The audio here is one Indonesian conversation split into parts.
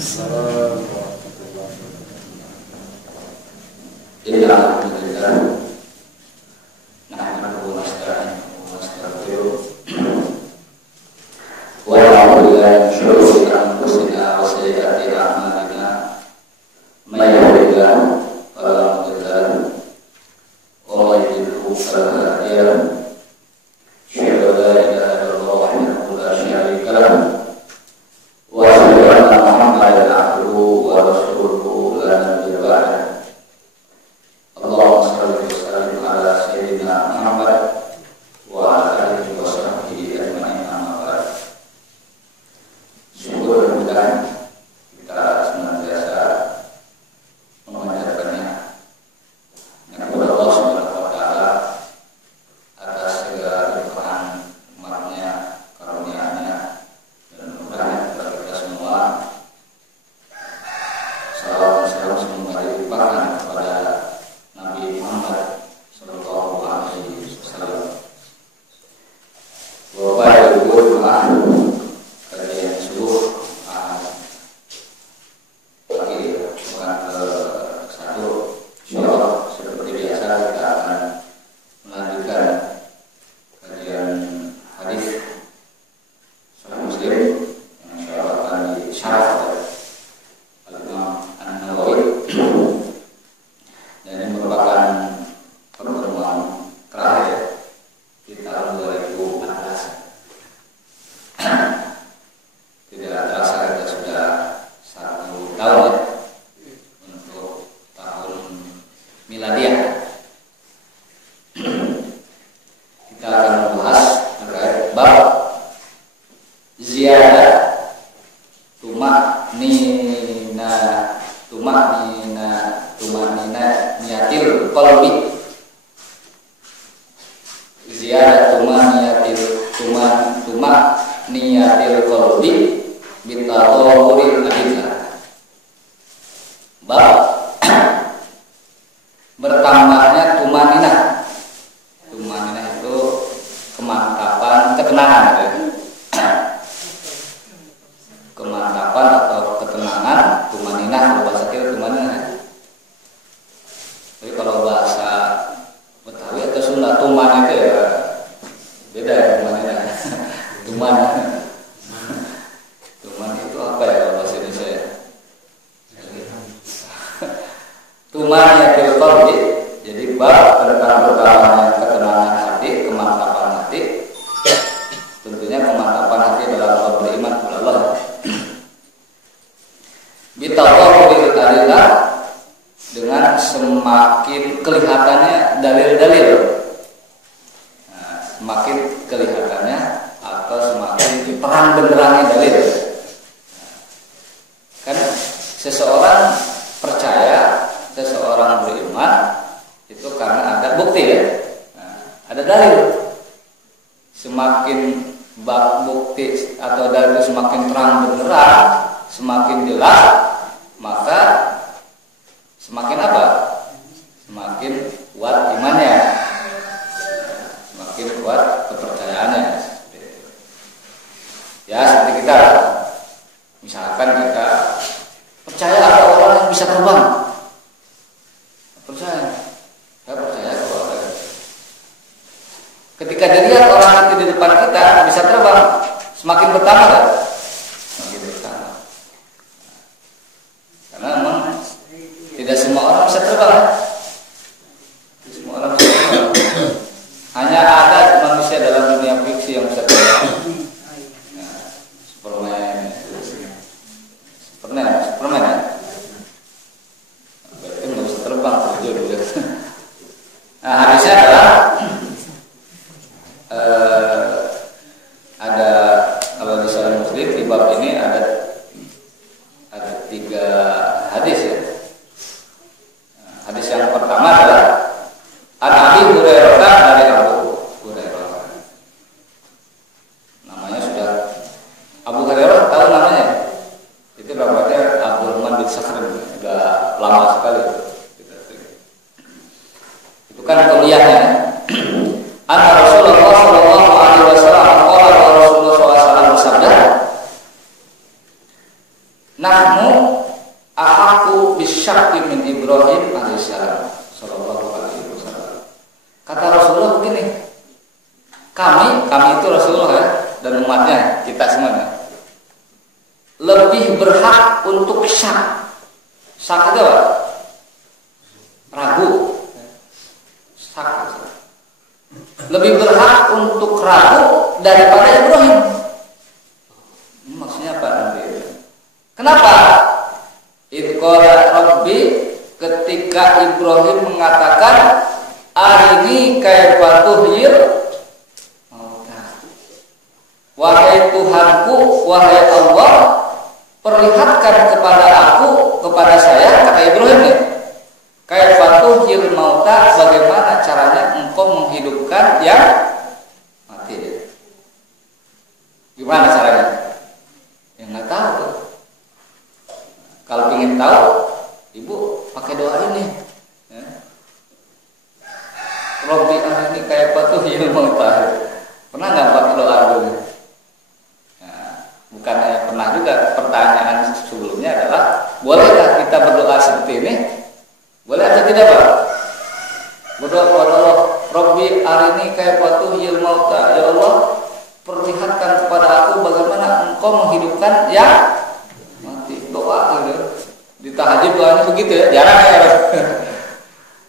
Waalaikumsalam warahmatullahi wabarakatuh. Alhamdulillah. Nahmaduhu wa nasta'inuhu wa nastaghfiruh. Wa na'udzu billahi min shururi anfusina wa sayyiati a'malina. May yahdihillahu fala mudilla lahu wa may yudlil fala hadiya lahu. Asyhadu an la ilaha illallah wahdahu la syarika lahu wa asyhadu anna Muhammadan abduhu wa rasuluhu la nabiyya ba'dahu. Allahumma shalli wa sallim ala sayyidina Muhammad wa ala alihi wa sahbihi ajma'in, amma ba'd. Syukur mudah kita senantiasa memanjatkannya kepada Allah Subhanahu wa taala atas segala limpahan nikmat-Nya, karunia-Nya, dan mudah-mudahan kepada kita semua salawat dan salam semoga dilimpahkan kepada Nabi Muhammad sallallahu alaihi wasallam. Bapak Ibu jemaah kajian subuh pagi bukan ke-1, insyaallah seperti biasa kita akan melanjutkan kajian hadis Sahih Muslim yang insyaallah akan disyarah oleh Al-Imam An-Nawawi. Dan ini merupakan pertemuan terakhir di tahun 2014. Tidak terasa kita sudah 1 tahun untuk tahun miladiah. Kita akan membahas terkait bab ziyadah niyatil qalbi. Ziyadah niyatil qalbi bitadawuril adillah. Bab bertambahnya tumaninah. Tumaninah itu kemantapan, ketenangan. Kemantapan atau ketenangan, tumaninah bahasa kita tumaninah. Tapi kalau bahasa Betawi atau Sunda tuman itu ya beda ya tumaninah. Tuman itu apa ya kalau bahasa Indonesia ya? Tuman yang qalbi. Jadi bab pertama ketenangan hati, kemantapan hati. Tentunya kemantapan hati dalam bab beriman kepada Allah. Bitawafil adillah, dengan semakin kelihatannya dalil-dalil. Nah, semakin kelihatannya atau semakin terang benderangnya dalil. Kan seseorang percaya, seseorang beriman itu karena ada bukti ya. Nah, ada dalil. Semakin bukti atau dalil itu semakin terang benderang, semakin jelas, maka semakin apa? Semakin kuat imannya, semakin kuat kepercayaannya. Ya seperti kita, misalkan kita percaya ada orang yang bisa terbang, percaya, saya percaya kalau ada. Ketika dilihat orang itu di depan kita bisa terbang, semakin bertambah kan? Semakin bertambah. Karena memang tidak semua orang bisa terbang. Tidak semua orang bisa terbang. Hanya ada manusia dalam dunia fiksi yang bisa terbang. Superman ya. Berarti nggak bisa terbang terjun. Nah hadisnya adalah ada kalau di Sahih Muslim di bab ini ada 3 hadis ya. Hadis yang pertama adalah An-Abi Hurairah dari Abu Hurairah. Namanya sudah Abu Hurairah, tahu namanya? Itu namanya Abdurrahman bin Sakhr, sudah lama sekali. Itu kan kuliahnya. Anna Rasulullah sallallahu alaihi wasallam qala wa Rasulullah sallallahu alaihi wasallam bersabda, "Nahnu ya, dan umatnya, kita semuanya lebih berhak untuk syak. Syak itu apa? Ragu. Syak. Lebih berhak untuk ragu daripada Ibrahim. Maksudnya apa nanti? Kenapa? Idqala Rabbi, ketika Ibrahim mengatakan arini kaifa tuhyil mauta. Wahai Tuhanku, wahai Allah, perlihatkan kepada aku, kepada saya, kata Ibrahim nih, kaifa tuhyil mauta, bagaimana caranya engkau menghidupkan yang mati. Gimana caranya? Ya nggak tahu tuh. Kalau ingin tahu, ibu pakai doa ini. Ya. Robbi arini kaifa tuhyil mauta. Pernah nggak pakai doa dulu? Bukannya pernah juga. Pertanyaan sebelumnya adalah, bolehkah kita berdoa seperti ini? Boleh atau tidak, Pak? Berdoa kepada Allah, Rabbi arini kaifa tuhyil mauta. Ya Allah, perlihatkan kepada aku bagaimana engkau menghidupkan yang mati. Doa gitu. Di tahajud doanya begitu ya. Jarang ya.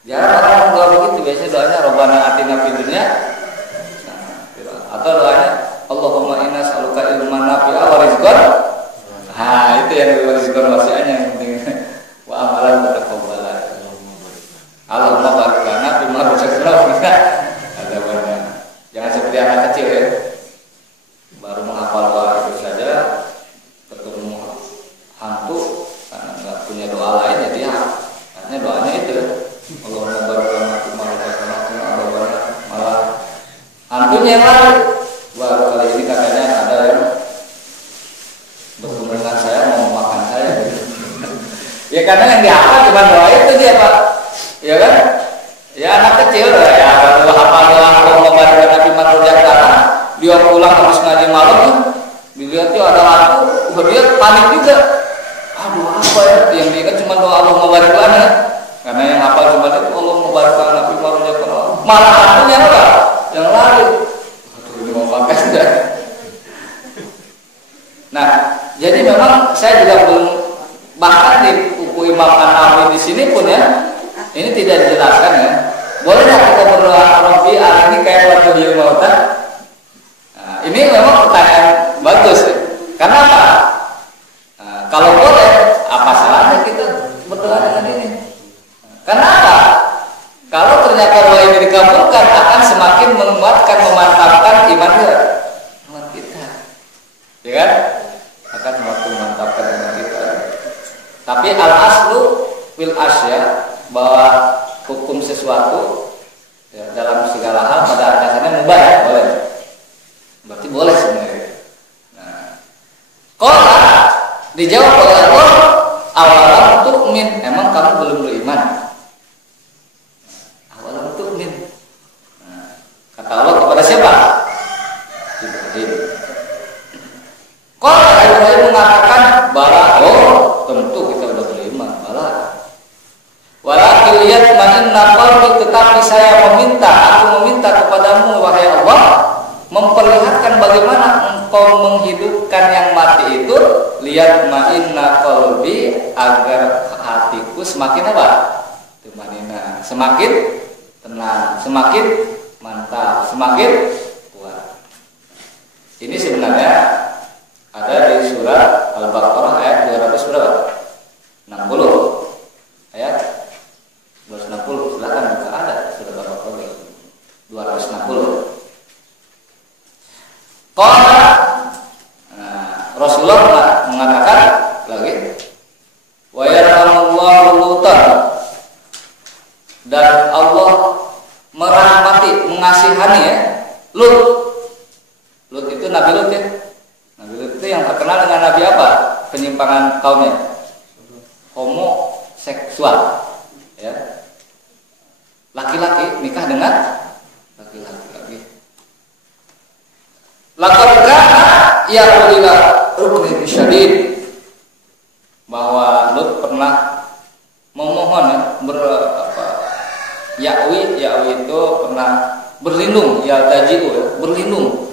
Jarang orang doa begitu. Biasanya doanya Rabbana atina fid dunya. Atau doanya Allahumma inna nas'aluka ilman nafi'a wa rizqan. Nah, itu yang rizqan wasi'anya yang penting. Wa amalan mutaqabbalan. Allahumma barik lana fima razaqtana. Ada banyak. Jangan seperti anak kecil ya. Baru menghafal doa itu saja, ketemu hantu karena nggak punya doa lain ya dia hanya doanya itu. Allahumma barik lana fima razaqtana. Malah hantunya yang lain. Baru kali ini katanya ada yang bertemu dengan saya, mau makan saya. Ya karena yang dihafal cuma doa itu dia, Pak. Ya kan? Ya anak kecil ya baru hafal doa Allahumma barik lana fima razaqtana. Dia pulang habis ngaji malam tuh, dilihatnya ada hantu, dia panik juga. Aduh apa ya? Yang diingat cuma doa Allahumma barik lana. Karena yang hafal cuma itu Allahumma barik lana fima razaqtana. Malah hantunya apa? Yang lari. Mau makan sudah. Nah, jadi memang saya juga belum, bahkan di buku Imam An-Nawawi di sini pun ya, ini tidak dijelaskan ya. Boleh nggak kita berdoa Rabbi arini kaifa tuhyil mauta? Nah, ini memang pertanyaan bagus ya. Karena apa? Nah, kalau boleh, apa salahnya kita berdoa dengan ini? Karena apa? Kalau ternyata doa ini dikabulkan, akan semakin menguatkan, memantapkan iman kita, ya kan? Akan semakin memantapkan iman kita. Tapi al aslu fil asya, bahwa hukum sesuatu ya, dalam segala hal pada dasarnya mubah ya, boleh. Berarti boleh sebenarnya. Nah, kalau dijawab oleh Allah, awalam tu'min, emang kamu belum beriman? Kata Allah kepada siapa? Ibrahim. Kalau Ibrahim mengatakan bala, oh tentu kita sudah beriman, bala. Walakin lihat ma'inna qalbi, tetapi saya meminta, aku meminta kepadamu wahai Allah, memperlihatkan bagaimana engkau menghidupkan yang mati itu. Lihat ma'inna qalbi, agar hatiku semakin apa? Tumanina, semakin tenang, semakin mantap, semakin kuat. Ini sebenarnya ada di surat Al-Baqarah ayat 200 berapa? 60. Ayat 260. Silakan buka, ada surat Al-Baqarah 260. Qala, Rasulullah mengatakan lagi, wa yarhamullahu Lutan, dan Allah merahmati, mengasihani ya Lut itu Nabi Lut ya. Nabi Lut itu yang terkenal dengan Nabi apa? Penyimpangan kaumnya, homoseksual ya. Laki-laki nikah dengan laki-laki. Laqad kana ya'ula ruknin syadid, bahwa Lut pernah memohon Ya'wi itu pernah berlindung, ya taji'u ya, berlindung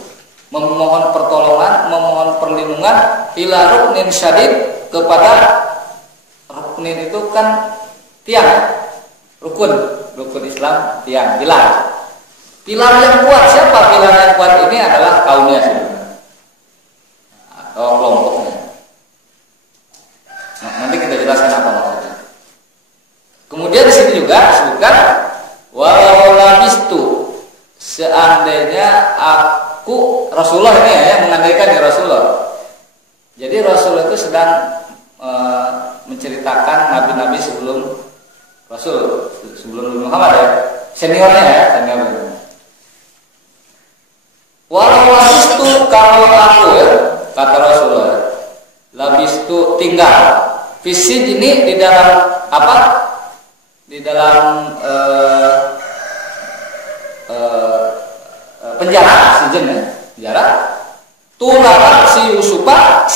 memohon pertolongan, memohon perlindungan ila ruknin syadid, kepada ruknin itu kan tiang, rukun Islam, tiang, pilar. Pilar yang kuat, siapa pilar yang kuat ini? Adalah kaumnya sebenarnya, atau kelompoknya. Nah, nanti kita jelaskan apa maksudnya. Kemudian di sini juga disebutkan walau labistu, seandainya aku, Rasulullah ini ya, yang mengandaikan ya Rasulullah. Jadi Rasul itu sedang menceritakan nabi-nabi sebelum Rasul, sebelum Nabi Muhammad ya, seniornya ya, seniornya. Walau labistu, kalau aku ya, kata Rasulullah, labistu tinggal. Fisik ini di dalam apa? Di dalam penjara, sejen ya, penjara. Tulah si Yusufa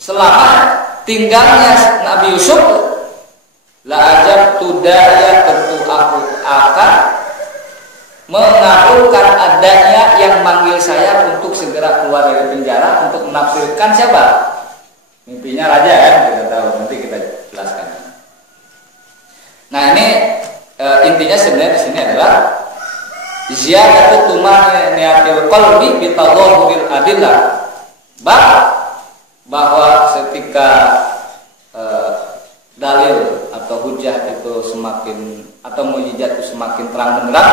selama tinggalnya Nabi Yusuf, la ajab tudaya, tentu aku akan mengabulkan adanya yang manggil saya untuk segera keluar dari penjara untuk menafsirkan siapa? Mimpinya raja kan, kita tahu, nanti kita jelaskan. Nah ini intinya sebenarnya di sini adalah ziyadatu tumaniyatil qalbi bi tadahhuril adillah. Bahwa ketika dalil atau hujah itu semakin, atau mukjizat itu semakin terang benderang,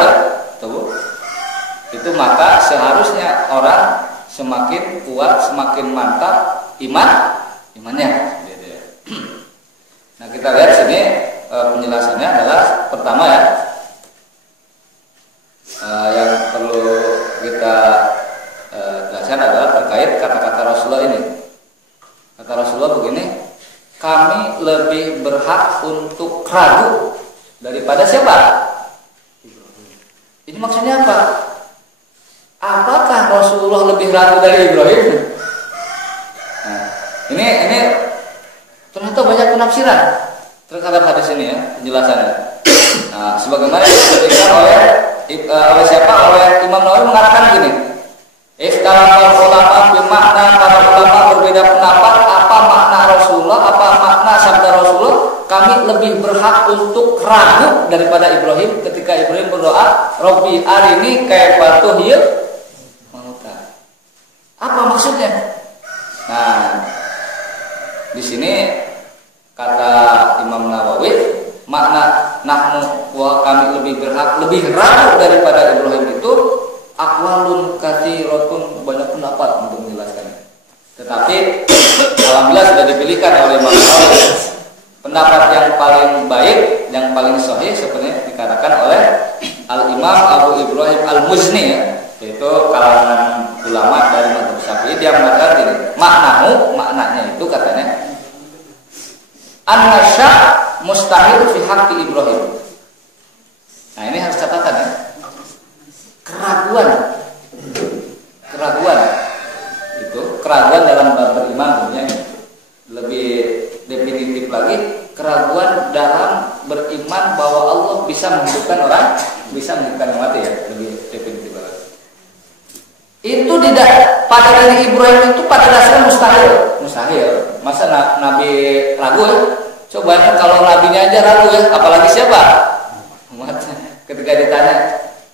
itu maka seharusnya orang semakin kuat, semakin mantap imannya. Nah kita lihat sini penjelasannya adalah pertama ya, yang perlu kita jelaskan adalah terkait kata-kata Rasulullah ini. Kata Rasulullah begini, kami lebih berhak untuk ragu daripada siapa? Ini maksudnya apa? Apakah Rasulullah lebih ragu dari Ibrahim? Nah, ini ternyata banyak penafsiran terhadap hadis ini ya, penjelasannya. Nah, sebagaimana diberikan oleh siapa? Oleh Imam Nawawi mengatakan begini. Ikhtilafal ulama bermakna, para ulama berbeda pendapat apa makna Rasulullah, apa makna sabda Rasulullah. Kami lebih berhak untuk ragu daripada Ibrahim ketika Ibrahim berdoa, Robbi arini kaifa tuhyil mauta. Apa maksudnya? Nah, di sini kata Imam Nawawi, makna nahnu wa kami lebih berhak, lebih ragu daripada Ibrahim itu aqwalun katsiratun, banyak pendapat untuk menjelaskannya. Tetapi alhamdulillah sudah dipilihkan oleh Imam Nawawi pendapat yang paling baik, yang paling sahih sebenarnya dikatakan oleh Al-Imam Abu Ibrahim Al-Muzni ya, yaitu kalangan ulama dari mazhab Syafi'i. Dia mengatakan ini, maknanya itu katanya an-nasya mustahil fi haqqi Ibrahim. Nah, ini harus catatan ya. Keraguan dalam bab beriman sebenarnya lebih definitif lagi, keraguan dalam beriman bahwa Allah bisa menghidupkan orang, bisa menghidupkan mati ya, lebih definitif lagi. Itu tidak pada dari Ibrahim itu pada dasarnya mustahil. Masa Nabi ragu ya? Coba kan kalau nabinya aja ragu ya, apalagi siapa? Umatnya. Ketika ditanya,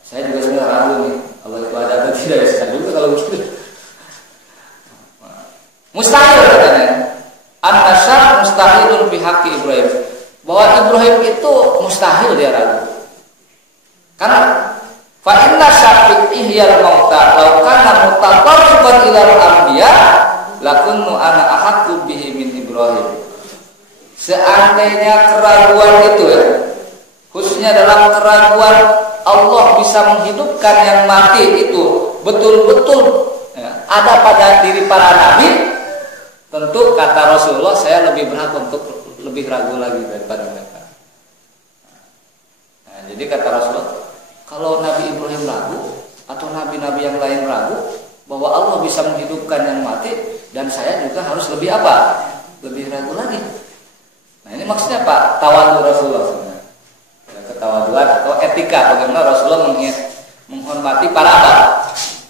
saya juga sebenarnya ragu nih, Allah itu ada atau tidak, saya juga kalau begitu. Mustahil katanya. An-nasyar mustahilun fi haqqi Ibrahim. Bahwa Ibrahim itu mustahil dia ragu. Karena fa inna syafiq ihyal mauta law kana mutatarriban ila al-anbiya lakunnu ana ahaqqu bihi min Ibrahim. Seandainya keraguan itu ya, khususnya dalam keraguan Allah bisa menghidupkan yang mati itu betul-betul ya, ada pada diri para nabi, tentu kata Rasulullah saya lebih berhak untuk lebih ragu lagi daripada mereka. Nah, jadi kata Rasulullah, kalau Nabi Ibrahim ragu atau nabi-nabi yang lain ragu bahwa Allah bisa menghidupkan yang mati, dan saya juga harus lebih apa? Lebih ragu lagi. Nah, ini maksudnya Pak, tawadu Rasulullah sebenarnya. Ketawaduan atau etika bagaimana Rasulullah menghormati para apa?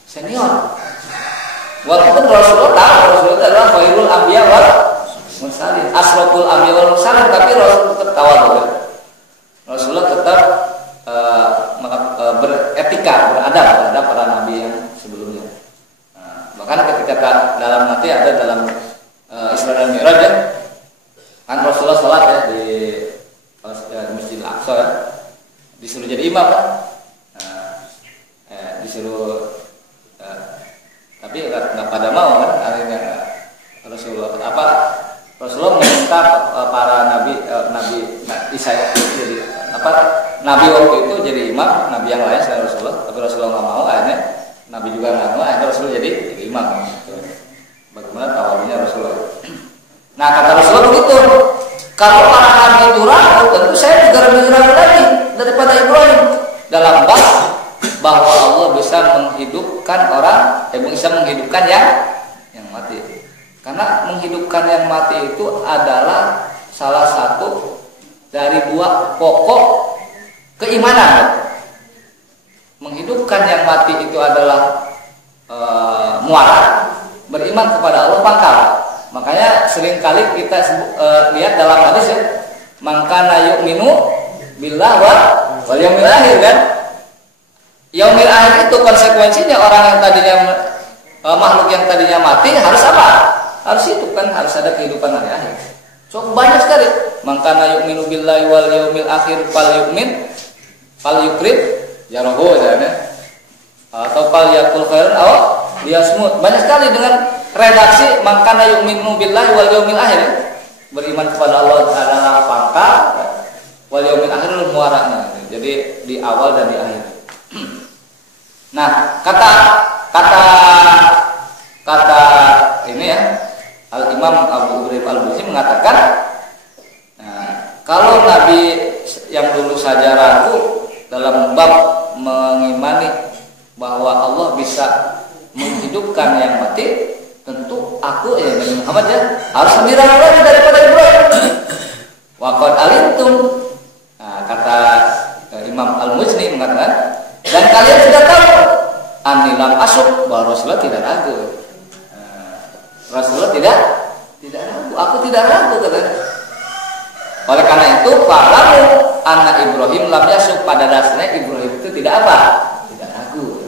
Senior. Walaupun Rasulullah tahu Rasulullah adalah khairul anbiya wal mursalin, asroful anbiya wal mursalin, tapi Rasulullah tetap tawadhu. Rasulullah tetap beretika, beradab terhadap para nabi yang sebelumnya. Bahkan ketika dalam nanti ada dalam Isra dan Mi'raj kan Rasulullah sholat ya di Masjidil Aqsa ya, disuruh jadi imam kan, disuruh tapi nggak pada mau kan, akhirnya Rasulullah meminta para nabi jadi nabi waktu itu jadi imam, nabi yang lain selain Rasulullah, tapi Rasulullah nggak mau, akhirnya nabi juga nggak mau, akhirnya Rasulullah jadi imam. Bagaimana tawadhunya Rasulullah? Nah kata Rasulullah begitu, kalau para nabi itu ragu, tentu saya juga lebih ragu lagi daripada Ibrahim dalam bab bahwa Allah bisa menghidupkan orang, bisa menghidupkan yang mati. Karena menghidupkan yang mati itu adalah salah satu dari dua pokok keimanan. Menghidupkan yang mati itu adalah muara, beriman kepada Allah pangkal. Makanya seringkali kita lihat dalam hadis ya, man kana yu'minu billah wal yaumil akhir kan. Yaumil akhir itu konsekuensinya orang yang tadinya makhluk yang tadinya mati harus apa? Harus hidup kan, harus ada kehidupan hari akhir. So banyak sekali. Man kana yu'minu billahi wal yaumil akhir fal yukrim yarahu misalnya, atau fal yakul khairan aw liyasmut. Banyak sekali dengan redaksi man kana yu'minu billahi wal yaumil akhir, beriman kepada Allah adalah pangkal, wal yaumil akhir muaranya. Jadi di awal dan di akhir. Nah, kata ini ya, Al-Imam Abu Ibrahim Al-Bukhari mengatakan, nah, kalau Nabi yang dulu saja ragu dalam bab mengimani bahwa Allah bisa menghidupkan yang mati, tentu aku Nabi Muhammad ya harus lebih ragu lagi daripada Ibrahim. Waqad alimtum, nah, kata Imam Al-Muzni mengatakan, dan kalian sudah tahu anilam asyuk, bahwa Rasulullah tidak ragu. Rasulullah tidak ragu, aku tidak ragu katanya. Oleh karena itu, fa'lamu anna Ibrahim lam yasuk, pada dasarnya Ibrahim itu tidak apa? Tidak ragu.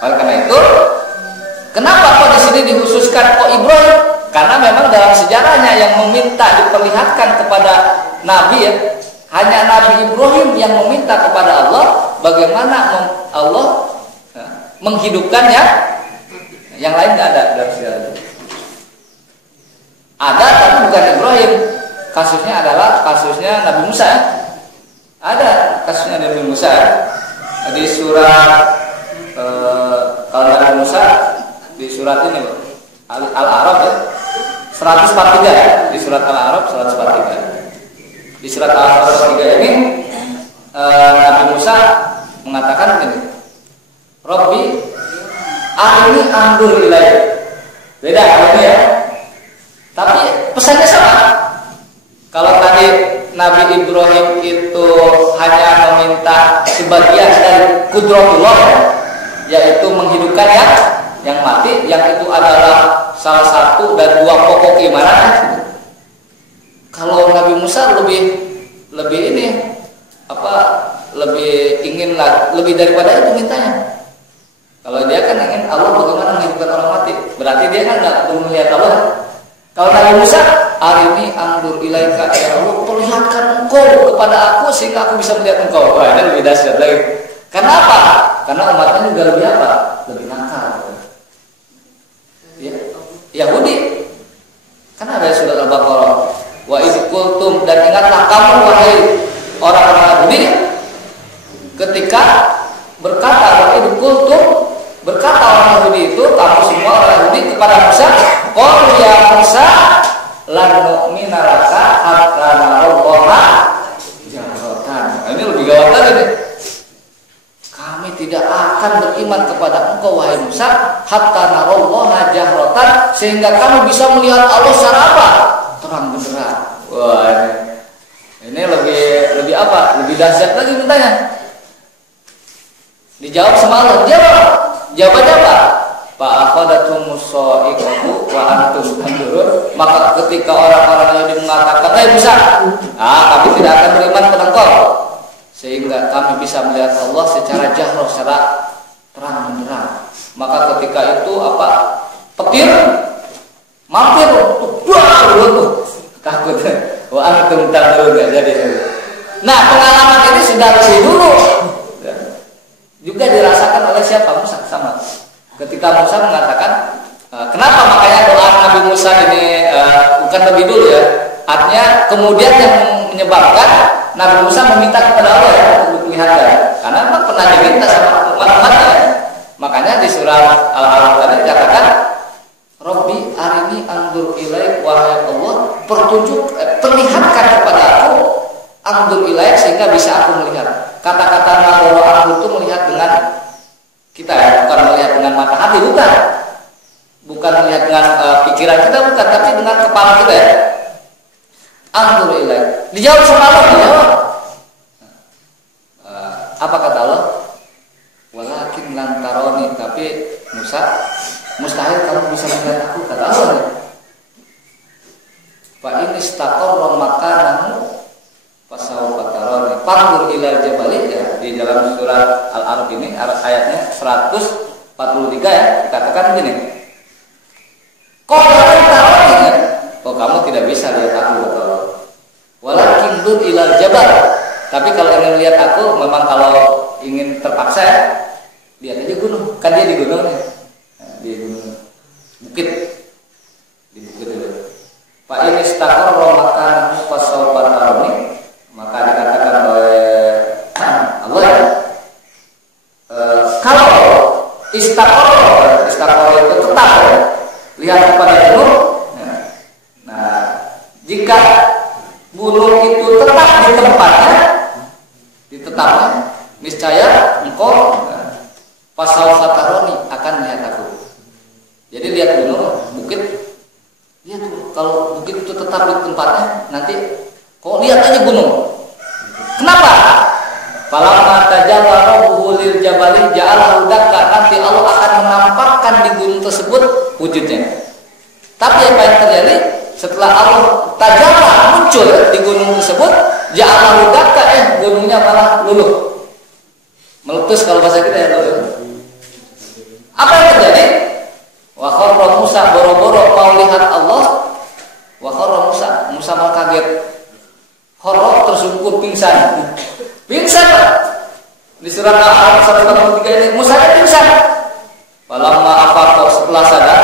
Oleh karena itu, kenapa kok di sini dikhususkan kok Ibrahim? Karena memang dalam sejarahnya yang meminta diperlihatkan kepada Nabi ya, hanya Nabi Ibrahim yang meminta kepada Allah bagaimana Allah menghidupkannya. Yang lain tidak ada dalam sejarah itu. Ada tapi bukan Ibrahim. Kasusnya adalah kasusnya Nabi Musa. Ada kasusnya Nabi Musa di surat kalau Nabi Musa di surat ini Al-A'raf ya, 143 ya, di surat Al-A'raf 143. Di surat Al-A'raf 143 ini Nabi Musa mengatakan begini, Rabbi arini andur ilaih. Beda ini ya, tapi pesannya sama. Kalau tadi Nabi Ibrahim itu hanya meminta sebagian dari kudratullah, yaitu menghidupkan yang mati, yang itu adalah salah satu dan dua pokok keimanan. Kalau Nabi Musa lebih ini lebih ingin lebih daripada itu mintanya. Kalau dia kan ingin Allah bagaimana menghidupkan orang mati, berarti dia kan nggak perlu melihat Allah. Kalau Nabi Musa, arini andur ilaika, ya Allah perlihatkan engkau kepada aku sehingga aku bisa melihat engkau. Wah, ini lebih dahsyat lagi. Karena apa? Karena umatnya juga lebih apa? Lebih nakal. Ya, Yahudi. Kan ada surat Al-Baqarah. Wa idh qultum, dan ingatlah kamu wahai orang-orang Yahudi ketika berkata wa idh qultum, berkata orang Yahudi itu, kamu semua orang Yahudi kepada Musa, qul ya Musa lan nu'mina laka hatta narallaha jahratan. Ini lebih gawat lagi nih. Kami tidak akan beriman kepada engkau wahai Musa hatta narallaha jahratan, sehingga kamu bisa melihat Allah secara apa? Terang benderang. Wah, ini lebih apa? Lebih dahsyat lagi mintanya. Dijawab semalam. Jawabannya apa? Fa akhadatum musaiqatu wa antum tanzurun. Maka ketika orang-orang yang mengatakan, Musa, kami tidak akan beriman kepada engkau, sehingga kami bisa melihat Allah secara jahro, secara terang menerang. Maka ketika itu petir mampir, takut. Wa antum tanzurun, enggak jadi. Nah, pengalaman ini sudah lebih dulu juga dirasakan oleh siapa? Musa sama. Ketika Musa mengatakan, kenapa makanya doa Nabi Musa ini bukan lebih dulu ya? Artinya kemudian yang menyebabkan Nabi Musa meminta kepada Allah ya untuk melihatnya, karena memang pernah diminta sama umat-umatnya. Makanya di surah Al-A'raf tadi dikatakan, Robbi arini andur ilaik, wahai Allah, perlihatkan kepada aku andur ilaik sehingga bisa aku melihat. Kata-kata bahwa aku itu melihat dengan kita ya, bukan melihat dengan mata hati, bukan melihat dengan pikiran kita, bukan, tapi dengan kepala kita ya. Andur ilaik. Dijawab semalam, dijawab. Apa kata Allah? Walakin lantaroni, tapi Musa, mustahil kamu bisa melihat aku, kata Allah. Fa in istaqarra makanahu fasawfa tarani fanzur ila jabali, ya, di dalam surat Al-A'raf ini ayatnya 143 ya, dikatakan begini. Qala tarani, kamu tidak bisa lihat aku, kata Allah. Walakin dur ila jabal, tapi kalau ingin lihat aku, memang kalau ingin terpaksa ya, lihat aja gunung, kan dia di gunung ya. Di gunung bukit, di bukit itu. Pak ini istaqarra makanahu fasawfa tarani, maka dikatakan oleh Allah ya, kalau istaqarra itu tetap ya, lihat kepada gunung. Nah, jika gunung itu tetap di tempatnya, niscaya engkau fasawfa tarani akan melihat aku. Jadi lihat gunung, bukit, lihat tuh, kalau bukit itu tetap di tempatnya, nanti kau lihat aja gunung. Kenapa? Falamma tajalla rabbuhu lil jabali ja'alahu dakka, nanti Allah akan menampakkan di gunung tersebut wujudnya. Tapi apa yang terjadi setelah Allah tajalla muncul di gunung tersebut, ja'alahu dakka, gunungnya malah luluh, meletus kalau bahasa kita ya luluh. Apa yang terjadi? Wa kharra Musa, boro-boro mau lihat Allah. Wa kharra Musa malah kaget. Kharra, tersungkur, pingsan. Pingsan di surat Al-A'raf 143 ini Musa pingsan. Falamma afaqa, setelah sadar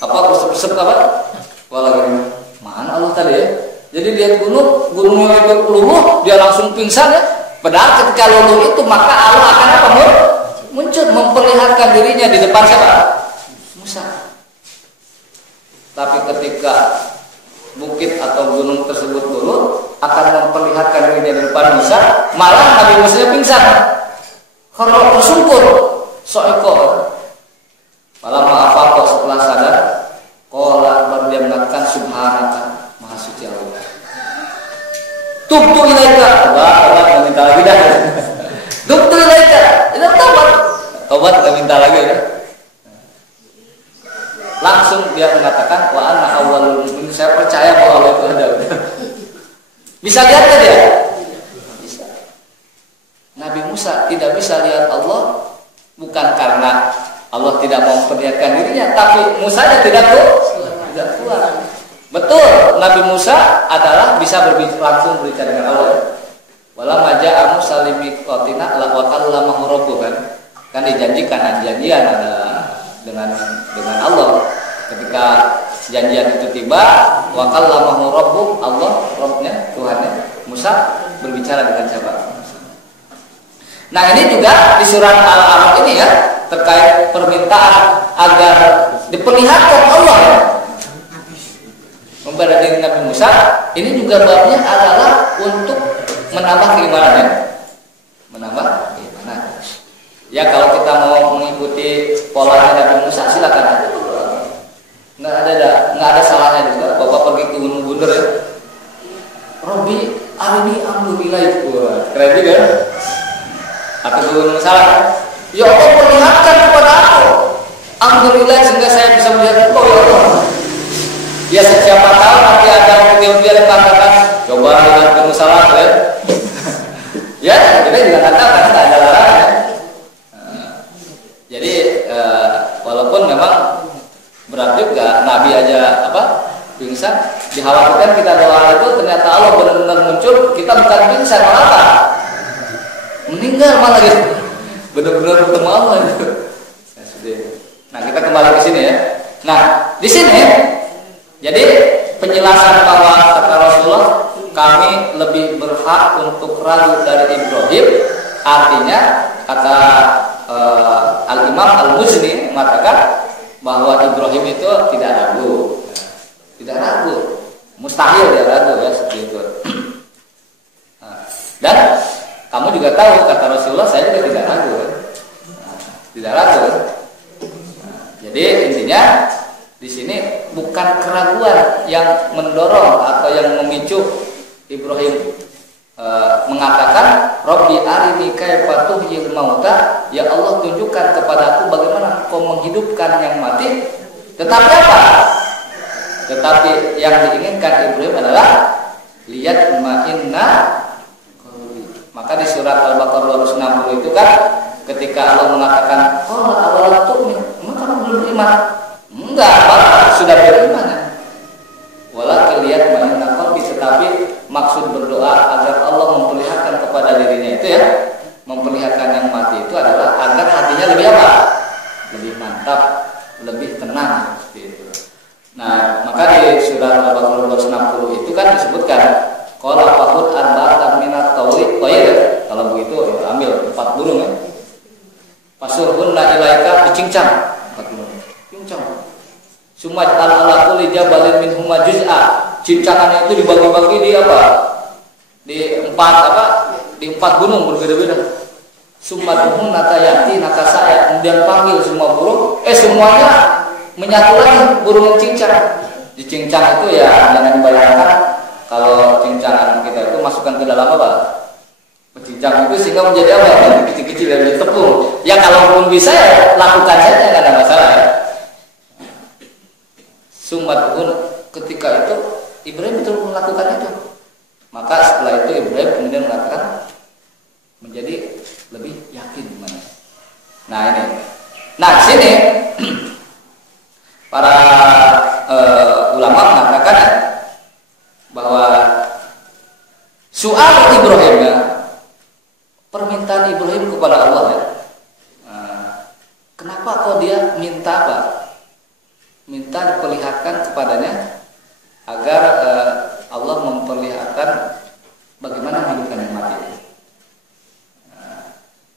apa? Walau mana Allah tadi ya. Jadi lihat gunungnya itu luluh, dia langsung pingsan ya. Padahal ketika luluh itu maka Allah akan apa? Muncul, memperlihatkan dirinya di depan siapa? Musa. Tapi ketika bukit atau gunung tersebut dulu akan memperlihatkan dirinya di depan Musa, malah Nabi Musa pingsan. Kalau tersungkur, soeko. Malah maafakoh, setelah sadar, qala, baru dia mengatakan subhanaka, maha suci Allah. Tubtu ilaika, Allah minta lagi dah. Tubtu ilaika, itu tobat kita minta lagi ya. Langsung dia mengatakan wa ana awwalul mu'minin, saya percaya bahwa Allah itu ada. Bisa lihat kan dia? Bisa. Nabi Musa tidak bisa lihat Allah bukan karena Allah tidak mau memperlihatkan dirinya, tapi Musa tidak kuat. Betul, Nabi Musa adalah bisa langsung berbicara dengan Allah. Wala maja'a Musa limiqatina la wa kallamahu rabbuh, kan dijanjikan janjian ada dengan Allah. Ketika janjian itu tiba, wa kallamahu rabbuh, Allah Rabbnya, Tuhannya, Musa berbicara dengan siapa? Nah, ini juga di surat Al-A'raf ini ya, terkait permintaan agar diperlihatkan Allah ya, kepada diri Nabi Musa. Ini juga babnya adalah untuk menambah keimanannya. Ya, kalau kita mau mengikuti polanya Nabi Musa, silakan aja. Nggak ada salahnya juga. Bapak pergi ke Gunung Bunder ya, Robbi arini amru ilaik, keren juga. bersalah. Ya Allah, perlihatkan kepada aku. Alhamdulillah sehingga saya bisa melihat Engkau ya Allah. Ya siapa tahu nanti ada video-video yang mengatakan coba lihat ke musalah ya. Ya kita juga nggak tahu karena nggak ada larangan. Jadi walaupun memang berat juga Nabi aja pingsan, dikhawatirkan kita doa itu ternyata Allah benar-benar muncul, kita bukan pingsan malah apa? Meninggal malah gitu. Benar-benar bertemu Allah itu. Nah kita kembali ke sini ya. Nah di sini jadi penjelasan bahwa kata Rasulullah kami lebih berhak untuk ragu dari Ibrahim, artinya kata Al-Imam Al-Muzni mengatakan bahwa Ibrahim itu tidak ragu, mustahil dia ragu ya seperti itu. Dan kamu juga tahu kata Rasulullah saya juga tidak ragu, tidak ragu. Jadi intinya di sini bukan keraguan yang mendorong atau yang memicu Ibrahim mengatakan Rabbi arini kaifa tuhyil mauta, ya Allah tunjukkan kepadaku bagaimana Engkau menghidupkan yang mati. Tetapi apa? Tetapi yang diinginkan Ibrahim adalah lihat ma'inna. Maka di surat Al-Baqarah 260 itu kan ketika Allah mengatakan awal tu'min, emang kamu belum beriman? Enggak, malah sudah beriman ya. Walakin lihat ma'inna qalbi, tetapi maksud berdoa agar Allah memperlihatkan kepada dirinya itu ya, memperlihatkan yang mati itu adalah agar hatinya lebih apa? Lebih mantap, lebih tenang seperti itu. Nah, maka di surat Al-Baqarah 260 itu kan disebutkan qala fahud arba'atan minat tawrid tayr. Kalau begitu ya, ambil 4 burung ya. Pasurhunna ilaika dicincang 4 burung. Cincang. Sumaj ala kulli jabalin minhum juz'a. Cincangannya itu dibagi-bagi di apa? Di 4 gunung berbeda-beda. Sumatuhun natayati nakasaya, kemudian panggil semua burung, semuanya menyatu lagi burung yang cincang. Di cincang itu ya jangan dibayangkan kalau cincangan kita itu masukkan ke dalam apa? Cincang itu sehingga menjadi apa? Kecil-kecil dan menjadi tepung. Ya kalaupun bisa ya lakukan saja, nggak ada masalah ya. Sumatuhun, ketika itu Ibrahim betul melakukan itu. Maka setelah itu Ibrahim kemudian mengatakan menjadi lebih yakin gimana. Nah ini. Nah sini para ulama mengatakan bahwa soal Ibrahim ya, permintaan Ibrahim kepada Allah ya. Kenapa kok dia minta apa? Minta diperlihatkan kepadanya agar Allah memperlihatkan bagaimana menghidupkan yang mati.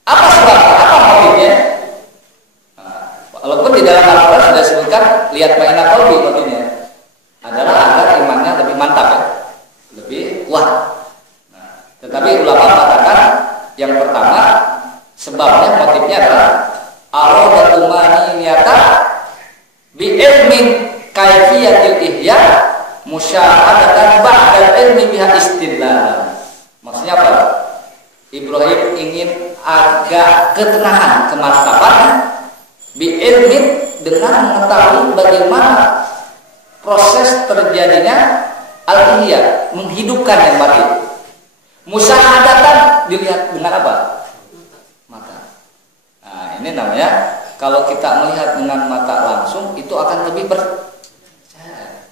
Apa sebabnya? Apa motifnya? Walaupun di dalam Al-Quran sudah disebutkan lihat ma'ina qalbi, motifnya adalah agar imannya lebih mantap ya, lebih kuat. Tetapi ulama mengatakan yang pertama sebabnya motifnya adalah aradatu maniyata bi ilmin kaifiyatil ihya musyahadatan ba'dal ilmi biha istidlal. Maksudnya apa? Ibrahim ingin agak ketenangan, kemantapan bi ilmin, dengan mengetahui bagaimana proses terjadinya al-ihya, menghidupkan yang mati. Musyahadatan dilihat dengan apa? Mata. Nah, ini namanya kalau kita melihat dengan mata langsung itu akan lebih percaya.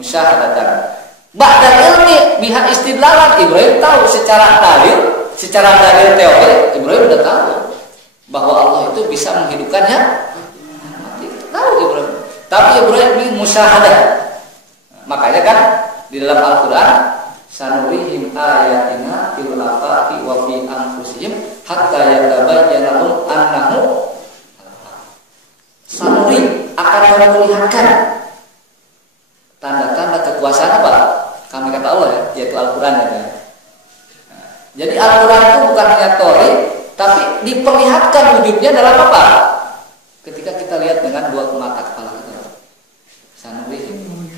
Musyahadatan. Ba'dal ilmi biha istidlalan, Ibrahim tahu secara dalil teori, Ibrahim sudah tahu bahwa Allah itu bisa menghidupkannya mati. Tahu Ibrahim. Tapi Ibrahim ini musyahadah. Makanya kan di dalam Al-Quran sanurihim ayatina fil afaqi wa fi anfusihim hatta yatabayyana lahum annahu sanuri, akan memperlihatkan tanda-tanda kekuasaan apa? Kami kata Allah ya, yaitu Al-Quran ya. Jadi Al-Quran itu bukan hanya teori, tapi diperlihatkan wujudnya dalam apa? Ketika kita lihat dengan dua mata kepala kita. Sanurihim.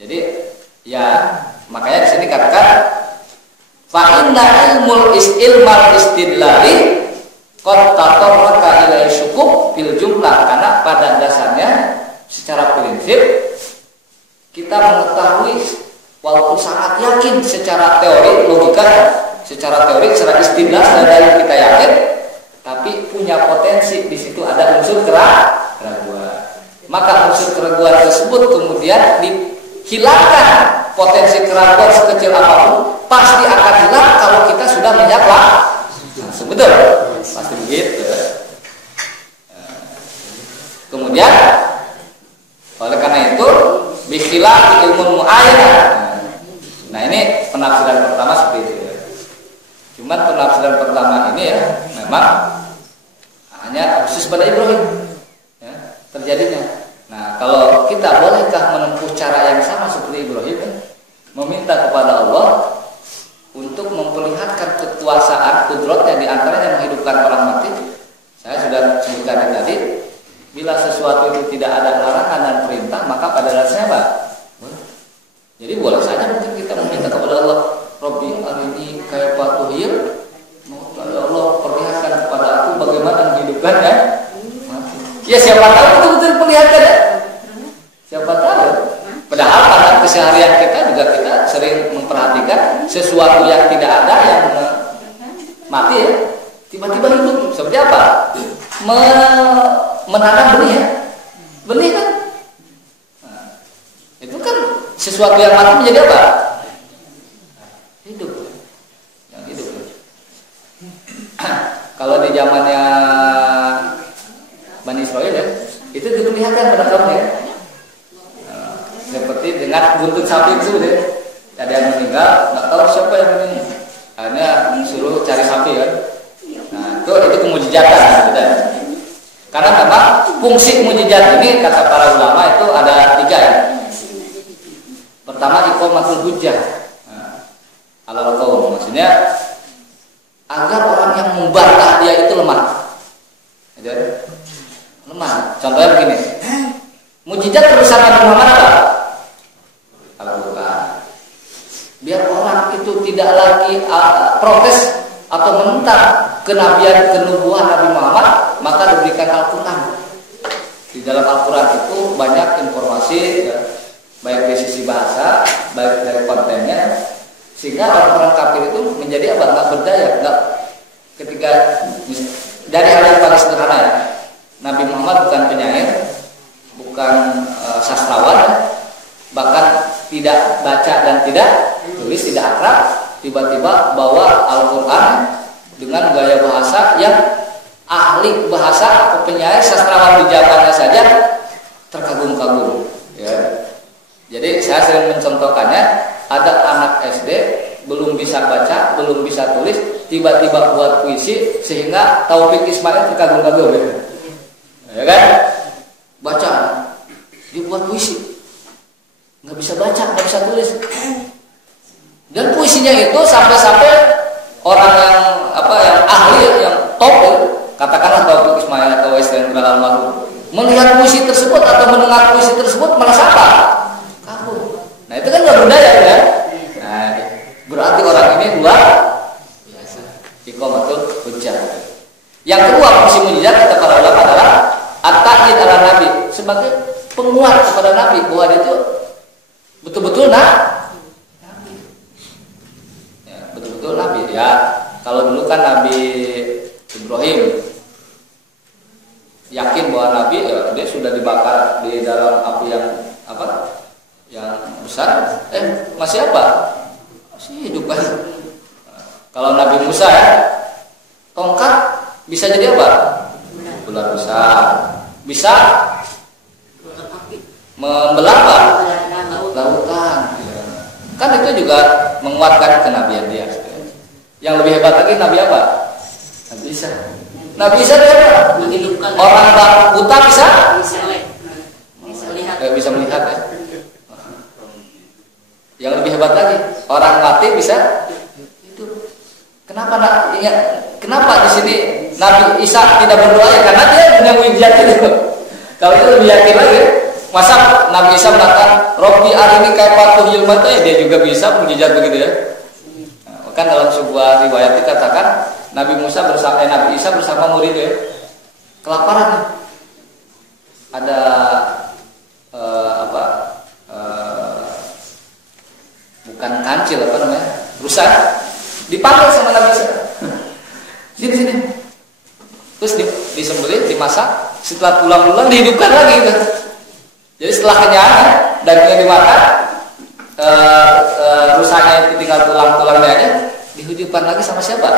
Jadi ya makanya di sini katakan Fa inna ilmal istidlali qad tatarraka ila syukuk fil jumlah, karena pada dasarnya secara prinsip kita mengetahui walaupun sangat yakin secara teori logika, secara istidlal dari kita yakin, tapi punya potensi di situ ada unsur keraguan. Maka unsur keraguan tersebut kemudian dihilangkan, potensi keraguan sekecil apapun pasti akan hilang kalau kita sudah menyatakan langsung, betul? Pasti begitu. Kemudian oleh karena itu bikhilaf ilmu muayyanah. Nah, ini penafsiran pertama seperti itu ya. Cuman penafsiran pertama ini ya memang hanya khusus pada Ibrahim ya, terjadinya. Nah, kalau kita bolehkah menempuh cara yang sama seperti Ibrahim ya? Meminta kepada Allah untuk memperlihatkan kekuasaan kudratnya, di antaranya menghidupkan orang mati. Saya sudah sebutkan tadi, bila sesuatu itu tidak ada larangan dan perintah, maka pada dasarnya apa? Jadi boleh saja mungkin kita meminta kepada Allah, Rabbi arini kaifa tuhyil, ya Allah perlihatkan kepada aku bagaimana menghidupkannya mati. Ya siapa tahu betul-betul perlihatkan ya? Siapa tahu? Padahal pada keseharian kita juga kita sering memperhatikan sesuatu yang tidak ada yang mati ya, tiba-tiba hidup. Seperti apa? Menanam benih ya, benih kan? Nah, itu kan sesuatu yang mati menjadi apa? Hidup, yang hidup. Kalau di zamannya Bani Israil ya, itu diperlihatkan pada kaum ya. Seperti dengan buntut sapi itu deh. Ada yang meninggal, nggak tahu siapa yang ini. Akhirnya suruh cari sapi kan. Nah, itu kemujizatan gitu. Karena memang fungsi mujizat ini kata para ulama itu ada 3 ya. Pertama iqamatul hujjah. Alal qaum, maksudnya agar orang yang membantah dia itu lemah. Gitu. Lemah. Contohnya begini. Mujizat terbesar Nabi Muhammad apa? Al-Quran. Biar orang itu tidak lagi protes atau menentang kenabian kenubuhan Nabi Muhammad, maka diberikan Al-Quran. Di dalam Al-Quran itu banyak informasi ya, baik dari sisi bahasa, baik dari kontennya, sehingga orang-orang kafir itu menjadi apa? Nggak berdaya. Nggak, ketika dari hal yang paling sederhana ya, Nabi Muhammad bukan penyair, bukan sastrawan, bahkan tidak baca dan tidak tulis, tidak akrab, tiba-tiba bawa Al-Quran dengan gaya bahasa yang ahli bahasa atau penyair sastrawan di zamannya saja terkagum-kagum ya. Jadi saya sering mencontohkannya, ada anak SD belum bisa baca, belum bisa tulis, tiba-tiba buat puisi sehingga Taufik Ismail terkagum-kagum ya kan? Baca, dia buat puisi, nggak bisa baca, nggak bisa tulis, dan puisinya itu sampai-sampai orang yang yang ahli, yang top, katakanlah Taufik Ismail atau Western almarhum, melihat puisi tersebut atau mendengar puisi tersebut malah apa? Kagum. Nah itu kan nggak berdaya ya. Nah berarti orang ini luar biasa. Iqamatul hujjah. Yang kedua fungsi mujizat kata para ulama adalah at-ta'yid ala Nabi, sebagai penguat kepada Nabi bahwa dia itu betul-betul Nabi. Ya, betul-betul Nabi. Ya, kalau dulu kan Nabi Ibrahim yakin bahwa Nabi ya, dia sudah dibakar di dalam api yang yang besar. Masih apa? Masih hidup kan? Kalau Nabi Musa ya, tongkat bisa jadi apa? Ular besar. Bisa membelah apa? Lautan. Kan itu juga menguatkan kenabian dia. Yang lebih hebat lagi Nabi apa? Nabi Isa. Nabi Isa dia apa? Orang buta bisa lihat. Bisa melihat ya. Yang lebih hebat lagi, orang mati bisa hidup. Kenapa di sini Nabi Isa tidak berdoa ya? Karena dia punya mujizat itu. Kalau itu lebih yakin lagi, masa Nabi Isa mengatakan Robbi arini kaifa tuhyil mauta, dia juga bisa mujizat begitu ya. Nah, Bahkan dalam sebuah riwayat dikatakan Nabi Isa bersama muridnya kelaparan. Ada bukan kancil apa namanya, rusa, dipanggil sama Nabi Isa. Sini. Terus disembelih, dimasak, setelah tulang-tulang dihidupkan lagi gitu. Jadi setelah kenyang dagingnya dimakan, rusanya itu tinggal tulang-tulangnya aja, dihidupkan lagi sama siapa?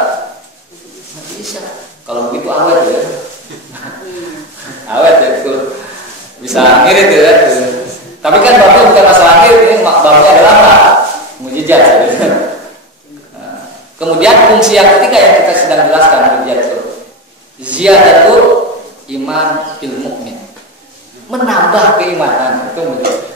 Nabi Isa. Kalau begitu awet ya. Awet ya itu. Bisa ngirit ya. Tapi kan babnya bukan masalah ngirit, ini babnya adalah apa? Mujizat. Kemudian fungsi yang ketiga yang kita sedang jelaskan mujizat itu, ziyadatul iman fil mukmin, menambah keimanan itu.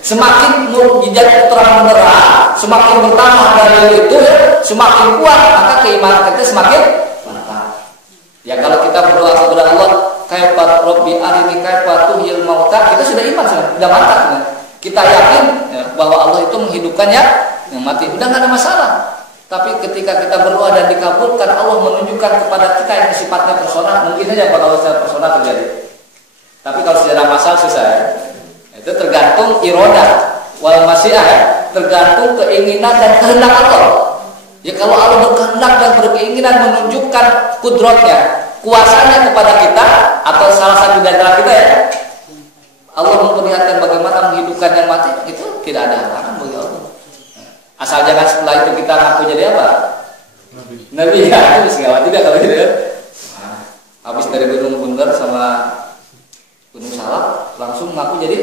Semakin mujizat itu terang menerang, semakin bertambah dari itu ya, semakin kuat maka keimanan kita semakin mantap. Ya kalau kita berdoa kepada Allah, kaifa rabbi arini kaifa tuhyil mauta, kita sudah iman, sudah mantap. Kita yakin ya, bahwa Allah itu menghidupkannya yang mati, udah nggak ada masalah. Tapi ketika kita berdoa dan dikabulkan, Allah menunjukkan kepada kita yang sifatnya personal, mungkin saja kalau secara personal terjadi. Tapi kalau secara massal susah ya. Itu tergantung iroda wal masyiah ya, tergantung keinginan dan kehendak Allah. Ya kalau Allah berkehendak dan berkeinginan menunjukkan kudratnya, kuasanya kepada kita atau salah satu dari kita ya, Allah memperlihatkan bagaimana menghidupkan yang mati, itu tidak ada halangan bagi Allah. Asal jangan setelah itu kita ngaku jadi apa? Nabi ya, itu segala tidak kalau gitu ya. Habis dari Gunung Bunder sama Gunung Salak langsung ngaku jadi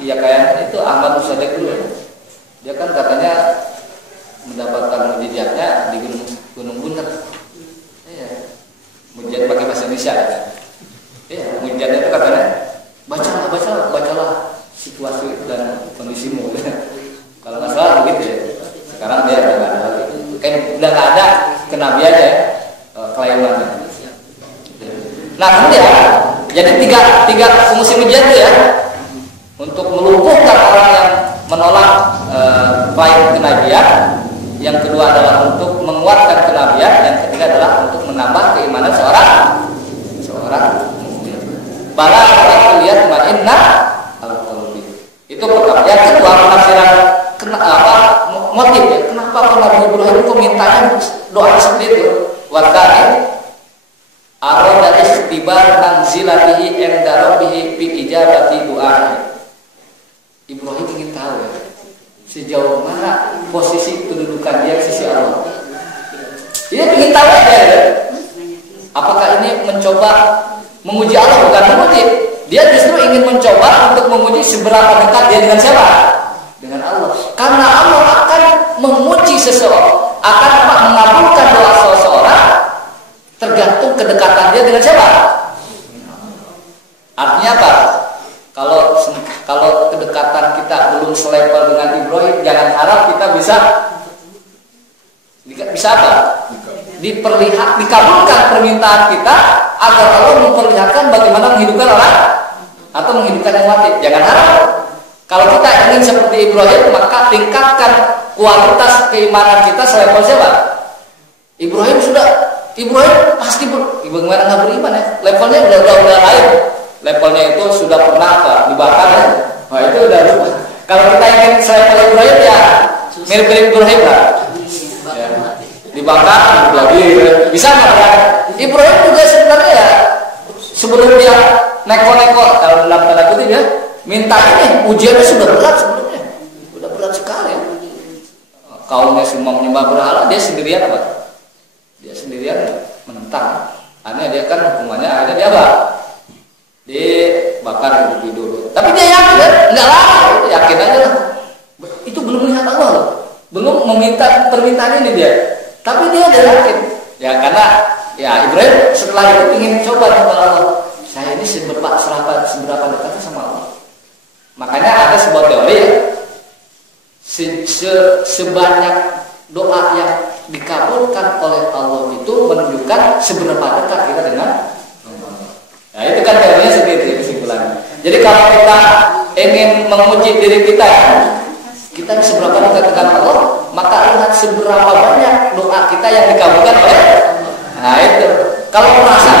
ya kayak itu Ahmad Musaddiq dulu ya. Dia kan katanya mendapatkan mujizatnya di Gunung Bunder. Iya. Mujizat pakai bahasa Indonesia ya. Iya, mujizatnya itu katanya bacalah situasi dan kondisimu. Kalau nggak salah begitu ya. Sekarang dia udah nggak ada lagi. Udah nggak ada kenabiannya ya, kelaimannya. Nah kemudian jadi tiga fungsi ujian itu ya, untuk melumpuhkan orang yang menolak klaim kenabian. Yang kedua adalah untuk menguatkan kenabian. Yang ketiga adalah untuk menambah keimanan seorang mukmin. Bala orang lihat ma'inna al-qalbi. Itu pertama. Yang kedua penafsiran motif ya, kenapa Nabi Ibrahim itu mintanya doa seperti itu? Wakani arada istibar manzilatihi inda rabbih bi ijabati du'ahi. Ibrahim ingin tahu ya, sejauh mana posisi kedudukan dia di sisi Allah. Dia ingin tahu aja ya, apakah ini mencoba menguji Allah, bukan menguji. Dia justru ingin mencoba untuk menguji seberapa dekat dia dengan siapa? Dengan Allah. Karena Allah akan menguji seseorang, akan mengabulkan doa seseorang tergantung kedekatan dia dengan siapa? Artinya apa? Kalau kedekatan kita belum selevel dengan Ibrahim, jangan harap kita bisa apa? Dikabulkan permintaan kita agar Allah memperlihatkan bagaimana menghidupkan orang atau menghidupkan yang mati. Jangan harap. Kalau kita ingin seperti Ibrahim, maka tingkatkan kualitas keimanan kita selevel siapa? Ibrahim pasti bagaimana nggak beriman ya? Levelnya udah lain. Levelnya itu sudah pernah dibakar ya. Wah itu udah. Kalau kita ingin selevel Ibrahim ya mirip-mirip Ibrahim lah. Ya. Dibakar lagi. Bisa nggak ya? Ibrahim juga sebenarnya ya sebelum dia neko-neko kalau dalam tanda kutip ya. Minta ini ujiannya sudah berat sebenarnya, sudah berat sekali. Kaumnya semua menyembah berhala, dia sendirian apa? Dia sendirian menentang. Akhirnya dia kan hukumannya akhirnya dia apa? Dibakar dulu. Tapi dia yakin kan? Enggak lah, yakin aja lah. Itu belum melihat Allah loh, belum meminta permintaan ini dia. Tapi dia udah yakin. Ya karena ya Ibrahim setelah itu ingin coba kepada Allah. Saya ini seberapa dekatnya sama Allah. Makanya ada sebuah teori ya, sebanyak doa yang dikabulkan oleh Allah itu menunjukkan seberapa dekat kita dengan Allah. Nah itu kan teorinya seperti itu kesimpulannya. Jadi kalau kita ingin menguji diri kita, kita seberapa dekat dengan Allah, maka lihat seberapa banyak doa kita yang dikabulkan oleh. Nah itu, kalau merasa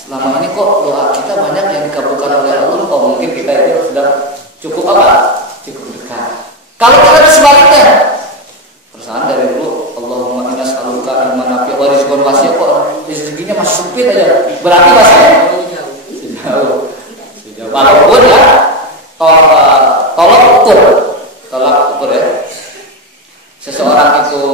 selama ini kok doa kita banyak yang dikabulkan oleh Allah, kok mungkin kita itu sudah cukup apa? Cukup dekat. Kalau kita sebaliknya, perasaan dari dulu Allahumma inna nas'aluka ilman nafi' wa rizqan wasi', kok rezekinya masih sempit aja. Berarti masih jauh. Walaupun ya tolak ukur ya. Seseorang itu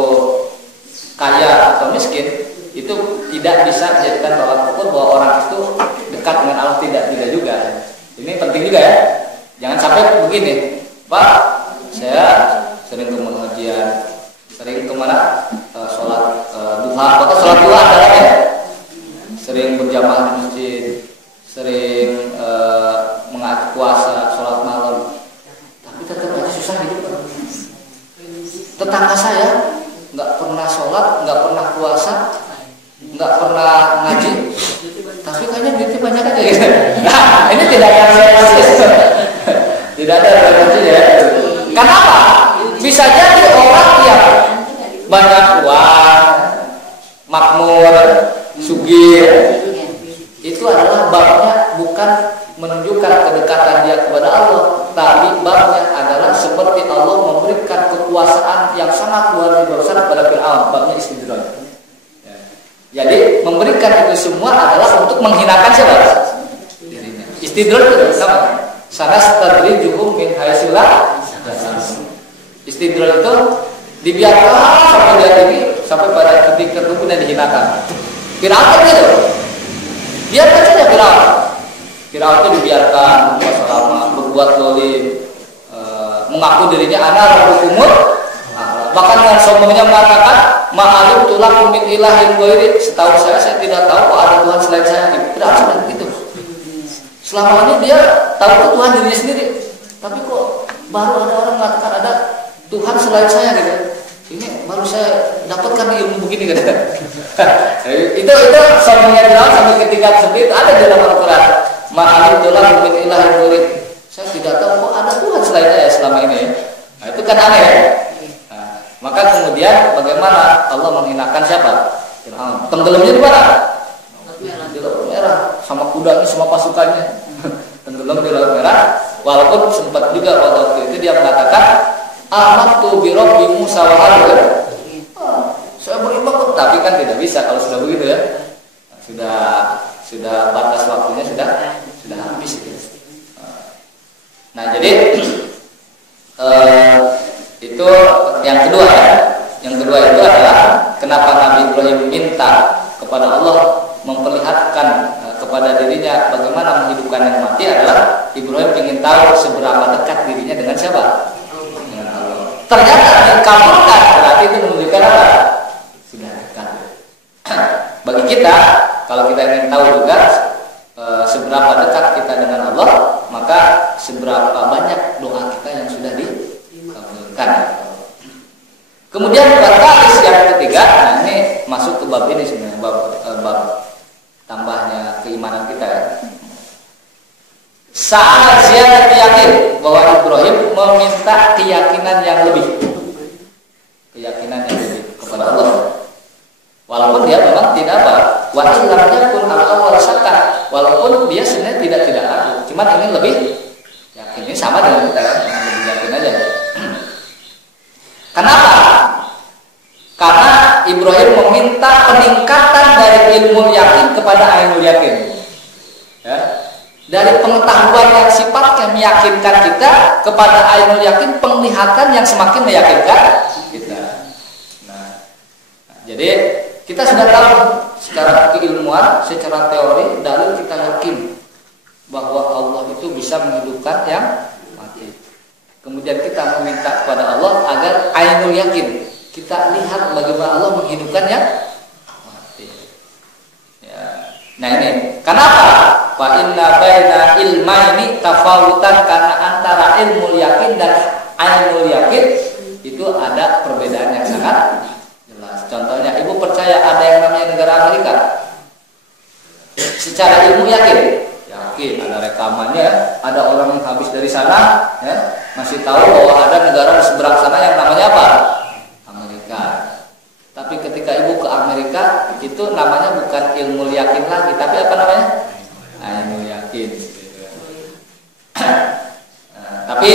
kaya atau miskin itu tidak bisa dijadikan tolak ukur bahwa orang itu dekat dengan Allah, tidak juga. Ini penting juga ya. Jangan sampai begini, Pak, saya sering ke pengajian, sering kemana sholat duha, bahkan sholat duha adalah ya, sering berjamaah di masjid, sering mengaku puasa, sholat malam, tapi tetap aja susah hidup. Tetangga saya nggak pernah sholat, nggak pernah puasa, nggak pernah ngaji, tapi kayaknya duitnya banyak aja gitu. Nah, ini tidak ada referensi, tidak ada referensi ya. Kenapa? Bisa jadi orang yang banyak uang, makmur, sugih, itu adalah babnya bukan menunjukkan kedekatan dia kepada Allah, tapi babnya adalah seperti Allah memberikan kekuasaan yang sangat luar biasa kepada Fir'aun, babnya istidraj. Jadi memberikan itu semua adalah untuk menghinakan siapa? Dirinya. Istidraj itu sama. Sanastadrijuhum min haitsu la ya'lamun. Istidraj itu dibiarkan sampai dia tinggi, sampai pada titik tertentu dan dihinakan. Fir'aun gitu. Biarkan saja Fir'aun. Fir'aun itu dibiarkan selama berbuat zalim, mengaku dirinya anak rabbukumul. Bahkan dengan sombongnya mengatakan ma'alim tulakum min ilahin ghairi, setahu saya tidak tahu kok ada Tuhan selain saya. Tidak ada begitu. Selama ini dia tahu itu Tuhan dirinya sendiri, tapi kok baru ada orang mengatakan ada Tuhan selain saya gitu. Ini baru saya dapatkan ilmu begini gitu. itu sombongnya Fir'aun sampai ketika seperti itu ada di dalam Al-Qur'an. Ma'alim tulakum min ilahin ghairi. Saya tidak tahu kok ada Tuhan selain saya selama ini. Nah, itu kan aneh ya. Maka kemudian bagaimana Allah menghinakan siapa? Fir'aun. Tenggelamnya di mana? Di Laut Merah, sama kudanya, sama pasukannya. Tenggelam di Laut Merah. Walaupun sempat juga pada waktu itu dia mengatakan, amantu bi rabbi Musa wa Harun. Saya beriman, tapi kan tidak bisa kalau sudah begitu ya. Sudah batas waktunya sudah habis. Nah jadi itu yang kedua ya. Yang kedua itu adalah kenapa Nabi Ibrahim minta kepada Allah memperlihatkan kepada dirinya bagaimana menghidupkan yang mati adalah Ibrahim ingin tahu seberapa dekat dirinya dengan siapa? Dengan Allah. Ternyata dikabulkan, berarti itu menunjukkan apa? Sudah dekat. Bagi kita, kalau kita ingin tahu juga seberapa dekat kita dengan Allah, maka seberapa banyak doa kita yang sudah dikabulkan. Kemudian batas yang ketiga, nah ini masuk ke bab ini sebenarnya, bab tambahnya keimanan kita ya. Saat ziyadah yakin bahwa Ibrahim meminta keyakinan yang lebih kepada Allah. Walaupun dia memang tidak apa, wa illamnya pun al-awwal syakka, walaupun dia sebenarnya tidak ragu, cuman ingin lebih yakin. Ini sama dengan kita, lebih yakin aja. Kenapa? Karena Ibrahim meminta peningkatan dari ilmu yakin kepada ainul yakin. Ya. Dari pengetahuan yang sifatnya meyakinkan kita kepada ainul yakin, penglihatan yang semakin meyakinkan kita. Nah, jadi kita sudah tahu secara keilmuan, secara teori, dalil kita yakin bahwa Allah itu bisa menghidupkan yang mati. Kemudian kita meminta kepada Allah agar ainul yakin, kita lihat bagaimana Allah menghidupkan yang mati. Ya. Nah ini, kenapa? Fa inna baina ilmaini tafawutan, karena antara ilmu yakin dan ainul yakin itu ada perbedaan yang sangat jelas. Contohnya, ibu percaya ada yang namanya negara Amerika? Secara ilmu yakin, ada rekamannya, ada orang yang habis dari sana, ya, masih tahu bahwa ada negara di seberang sana yang namanya apa? itu namanya bukan ilmu yakin lagi, tapi apa namanya? Ainul yakin. Tapi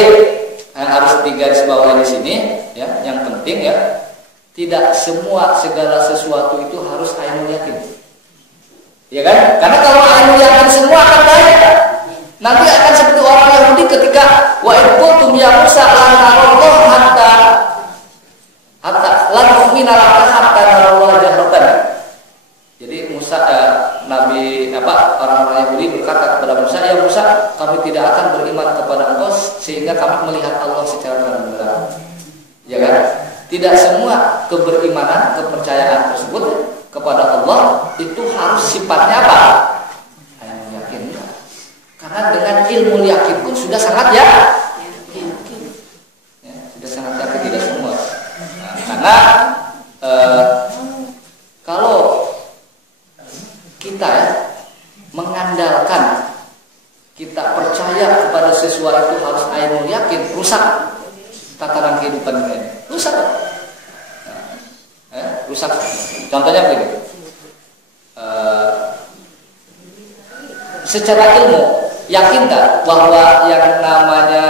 yang harus digarisbawahi di sini, ya, yang penting ya, tidak semua segala sesuatu itu harus ainul yakin. Ya kan? Karena kalau ainul yakin semua akan baik. Nanti akan seperti orang Yahudi ketika wa qultum ya Musa lan narallah hatta lan nu'mina laka hatta narallah jahratan. Jadi Musa Nabi orang-orang Yahudi berkata kepada Musa, ya Musa, kami tidak akan beriman kepada engkau sehingga kami melihat Allah secara terang-terangan. Ya kan? Tidak semua keberimanan, kepercayaan tersebut kepada Allah itu harus sifatnya apa? Yakin. Karena dengan ilmu yakin pun sudah sangat yakin. Ya, sudah sangat yakin, tidak semua. Nah, karena kalau kita mengandalkan, kita percaya kepada sesuatu harus ainul yakin, rusak tatanan kehidupan kita ini. Rusak. Rusak. Contohnya begini. Secara ilmu, yakin tak bahwa yang namanya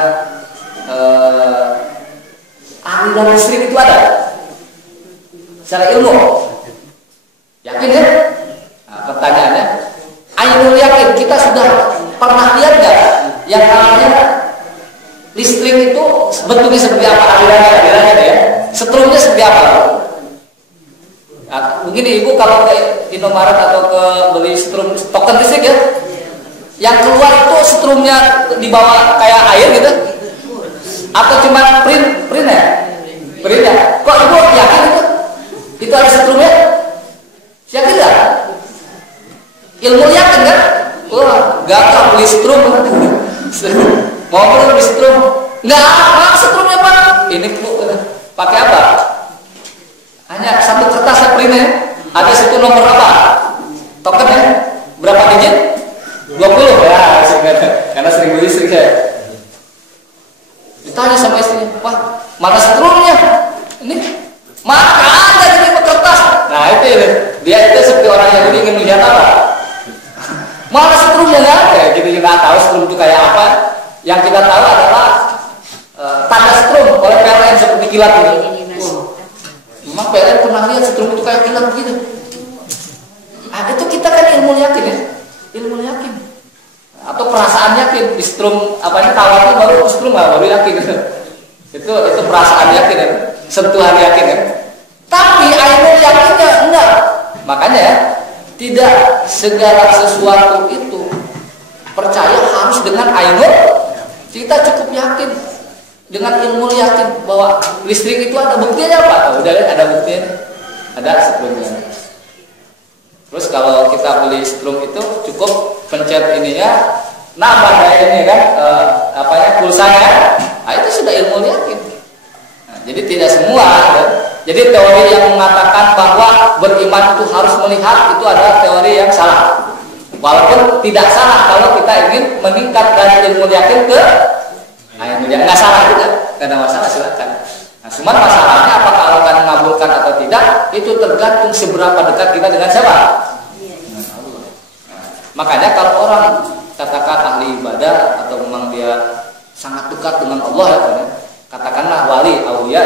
aliran listrik itu ada? Secara ilmu, yakin kan? Nah, pertanyaannya, ainul yakin, kita sudah pernah lihat nggak yang namanya listrik itu bentuknya seperti apa, alirannya ya? Setrumnya seperti apa? Nah, mungkin ibu kalau ke Indomaret atau ke beli setrum token listrik ya, yang keluar itu setrumnya dibawa kayak air gitu, atau cuma print ya? Kok ibu yakin itu ada setrumnya? Yakin nggak? Ilmu yakin kan? Wah, gagal beli setrum. Mau beli setrum? Nggak, setrumnya Pak. Ini pakai apa? Hanya satu kertas printnya. Ada situ nomor apa? Tokennya berapa digit? 20 ya, karena sering beli listrik ya. Ditanya sama istrinya, Pak, mana setrumnya? Ini maka ada di kertas. Nah itu dia itu seperti orang yang ingin melihat apa? Mana setrumnya nggak ada? Kita nggak tahu setrum itu kayak apa. Yang kita tahu adalah tanda setrum oleh PLN seperti kilat ini. Memang PLN pernah lihat setrum itu kayak kilat begitu. Itu kita kan ilmu yakin ya, ilmu yakin. Atau perasaan yakin di setrum ini tawar itu baru setrum baru yakin. Itu perasaan yakin ya, sentuhan yakin ya. Tapi ainul yakinnya enggak. Makanya ya, tidak segala sesuatu itu percaya harus dengan ainul. Kita cukup yakin dengan ilmu yakin bahwa listrik itu ada buktinya apa? Udah lihat ada buktinya, ada setrumnya. Terus kalau kita beli setrum itu cukup pencet ininya, nambah kayak ini kan, pulsanya. Nah, itu sudah ilmu yakin. Nah, jadi tidak semua. Jadi teori yang mengatakan bahwa beriman itu harus melihat itu adalah teori yang salah. Walaupun tidak salah kalau kita ingin meningkat dari ilmu yakin ke ainul yakin, nggak salah juga, nggak ada masalah, silakan. Nah, cuma masalahnya apakah Allah akan mengabulkan atau tidak, itu tergantung seberapa dekat kita dengan siapa? Dengan Allah. Nah, makanya kalau orang katakan ahli ibadah atau memang dia sangat dekat dengan Allah ya, katakanlah wali, aulia,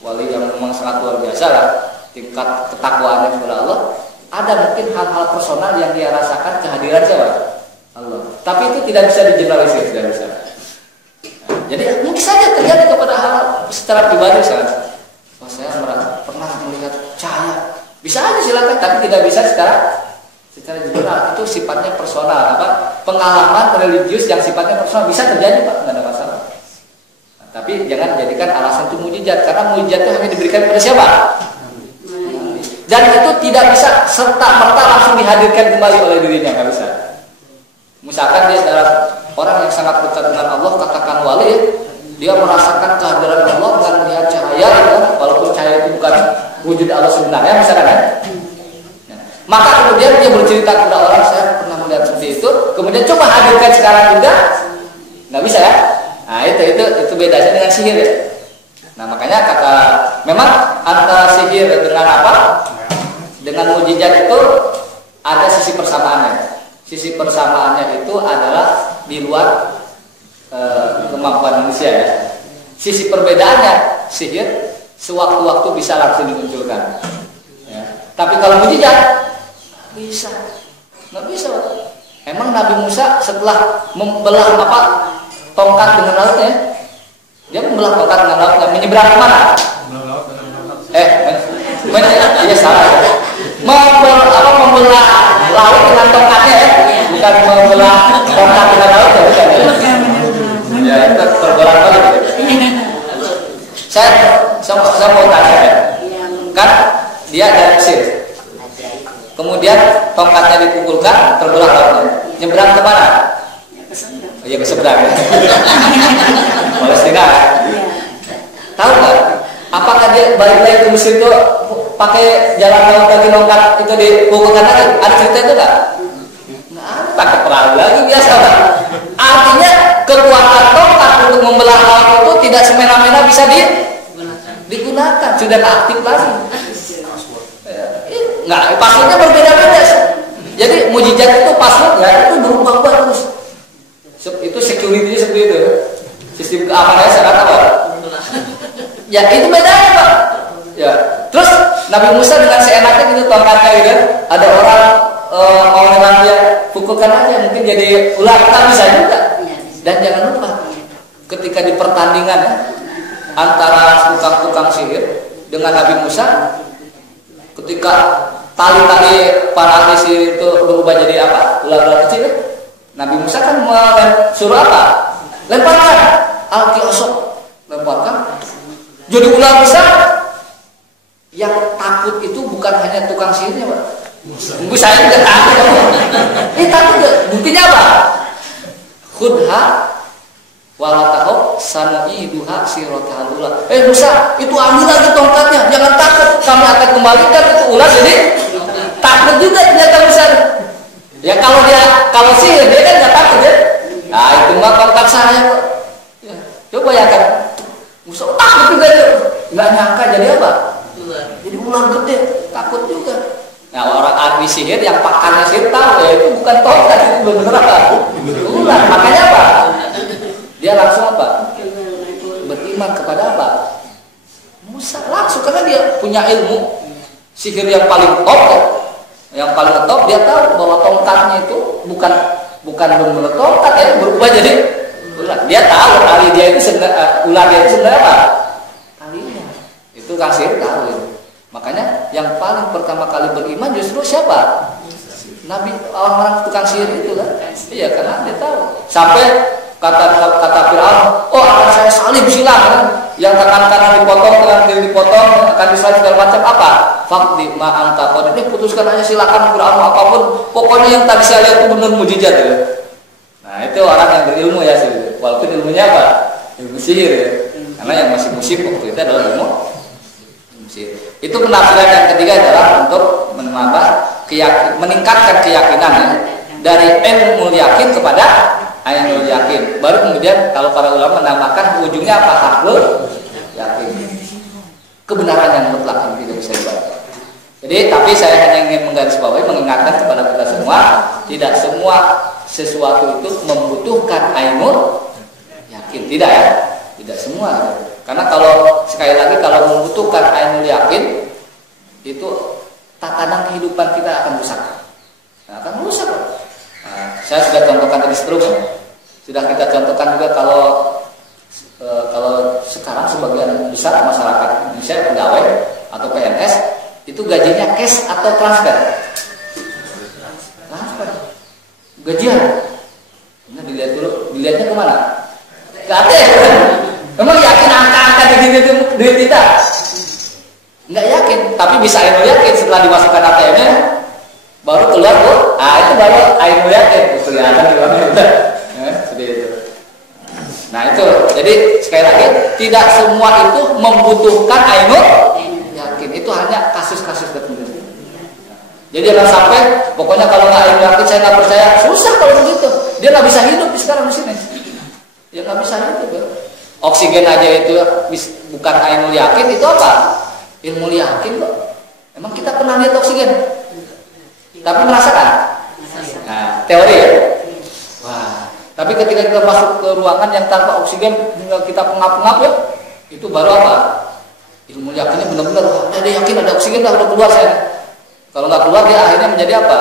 wali yang memang sangat luar biasa lah, tingkat ketakwaannya kepada Allah, ada mungkin hal-hal personal yang dia rasakan kehadiran siapa? Allah. Tapi itu tidak bisa digeneralisir, tidak bisa. Jadi mungkin saja terjadi kepada hal secara pribadi misalnya, saya pernah melihat cahaya, bisa aja silakan, tapi tidak bisa secara general. Itu sifatnya personal, pengalaman religius yang sifatnya personal bisa terjadi Pak, nggak ada masalah. Nah, tapi jangan jadikan alasan itu mujizat, karena mujizat itu hanya diberikan kepada siapa? Dan itu tidak bisa serta merta langsung dihadirkan kembali oleh dirinya, nggak bisa. Misalkan dia adalah orang yang sangat dekat dengan Allah, katakan wali ya, dia merasakan kehadiran Allah dengan melihat cahaya, ya, walaupun cahaya itu bukan wujud Allah sebenarnya, misalkan ya. Maka kemudian dia bercerita kepada orang, saya pernah melihat seperti itu, kemudian coba hadirkan sekarang juga, nggak bisa ya. Nah itu bedanya dengan sihir ya. Nah makanya memang antara sihir dengan dengan mujizat itu ada sisi persamaannya. Sisi persamaannya itu adalah di luar kemampuan manusia ya. Sisi perbedaannya, sihir sewaktu-waktu bisa langsung dimunculkan. Ya. Tapi kalau mujizat bisa, nggak bisa. Emang Nabi Musa setelah membelah tongkat dengan lautnya, dia membelah tongkat dengan lautnya, menyeberang kemana? Iya salah. Membelah laut dengan tongkatnya ya, bukan membelah tongkat dengan laut ya, bukan. Ya itu terbelah balik. Saya mau tanya ya, kan dia dari Mesir, kemudian tongkatnya dipukulkan, terbelah lautnya, nyebrang kemana? Iya ke seberang. Palestina. Tahu nggak? Apakah dia balik lagi ke Mesir itu pakai jalan laut lagi tongkat itu dipukulkan lagi? Ada cerita itu nggak? Nggak ada. Pakai perahu lagi biasa kan? Artinya kekuatan tongkat untuk membelah laut itu tidak semena-mena bisa digunakan, sudah aktif lagi. Nggak, passwordnya berbeda-beda. Jadi mujizat itu passwordnya itu berubah-ubah terus. Itu security seperti itu. Sistem keamanannya sangat apa? Ya itu bedanya Pak. Ya. Terus Nabi Musa dengan seenaknya gitu tongkatnya gitu. Ada orang mau nyerang dia, pukulkan aja mungkin jadi ular, kan bisa juga. Dan jangan lupa ketika di pertandingan ya, antara tukang-tukang sihir dengan Nabi Musa, ketika tali-tali para ahli sihir itu berubah jadi apa? Ular-ular kecil ya? Nabi Musa kan suruh apa? Lemparkan al-kiosok, lemparkan. Jadi ular besar. Yang takut itu bukan hanya tukang sihirnya, Pak. Mungkin saya juga takut. Takut gak? Buktinya apa? Khudha walatahu sanu'iduha sirotahullah. Musa, itu ambil lagi tongkatnya, jangan takut, kami akan kembalikan itu ular. Jadi takut juga ternyata Musa. Ya kalau sihir dia kan nggak takut ya. Nah itu mah tongkat saya kok. Ya, coba ya kan. Musa takut juga tuh. Nggak nyangka jadi apa? Jadi ular gede, takut juga. Nah orang ahli sihir yang pakarnya sihir tahu ya itu bukan tongkat, itu benar apa? Ular. Makanya apa? Dia langsung apa? Beriman kepada apa? Musa langsung, karena dia punya ilmu sihir yang paling top ya. Yang paling top, dia tahu bahwa tongkatnya itu bukan benar-benar tongkat ya, berubah jadi ular. Dia tahu tali dia itu sebenarnya ular dia itu sebenarnya apa? Talinya. Itu kasir tahu ya. Makanya yang paling pertama kali beriman justru siapa? Nabi, orang-orang tukang sihir itu kan. Iya, karena dia tahu. Sampai kata Fir'aun, oh akan saya salib silang. Yang tangan kanan dipotong, tangan kiri dipotong, akan disalib segala macam apa? Fakti ma'anta qad. Ini putuskan aja, silakan Fir'aun apapun. Pokoknya yang tadi saya lihat itu benar mujizat ya. Nah itu orang yang berilmu ya sih. Walaupun ilmunya apa? Ilmu sihir ya. Karena yang masih musim waktu itu adalah ilmu sihir. Itu penafsiran yang ketiga adalah untuk menambah meningkatkan keyakinan ya. Dari ilmu yakin kepada ainul yakin. Baru kemudian kalau para ulama menambahkan ujungnya apa? Hakul yakin. Kebenaran yang mutlak yang tidak bisa dibaca. Jadi tapi saya hanya ingin menggarisbawahi, mengingatkan kepada kita semua, tidak semua sesuatu itu membutuhkan ainul yakin. Tidak ya? Tidak semua. Karena kalau sekali lagi kalau membutuhkan ainul yakin itu tatanan kehidupan kita akan rusak. Akan rusak. Saya sudah contohkan tadi seterusnya. Sudah kita contohkan juga kalau sekarang sebagian besar masyarakat Indonesia pegawai atau PNS itu gajinya cash atau transfer. Transfer. Gajian. Nah dilihat dulu, dilihatnya kemana? Ke ATM. Memang yakin angka-angka gitu duit kita? Nggak yakin, tapi bisa yakin setelah dimasukkan ATM-nya baru keluar tuh, itu baru ainul yakin. Kelihatan di mana seperti itu. Nah itu, jadi sekali lagi tidak semua itu membutuhkan ainul yakin. Itu hanya kasus-kasus tertentu. Jadi jangan sampai, pokoknya kalau nggak ainul yakin saya nggak percaya. Susah kalau begitu. Dia nggak bisa hidup sekarang di sini. Dia nggak bisa hidup. Ya. Oksigen aja itu bukan ainul yakin, itu apa? Ilmu yakin kok. Emang kita pernah lihat oksigen? Tapi merasakan? Nah, teori ya? Wah, tapi ketika kita masuk ke ruangan yang tanpa oksigen, kita pengap-pengap ya, itu baru apa? Ilmu yakinnya benar-benar, dia yakin ada oksigen, udah keluar saya. Kalau nggak keluar, dia akhirnya menjadi apa?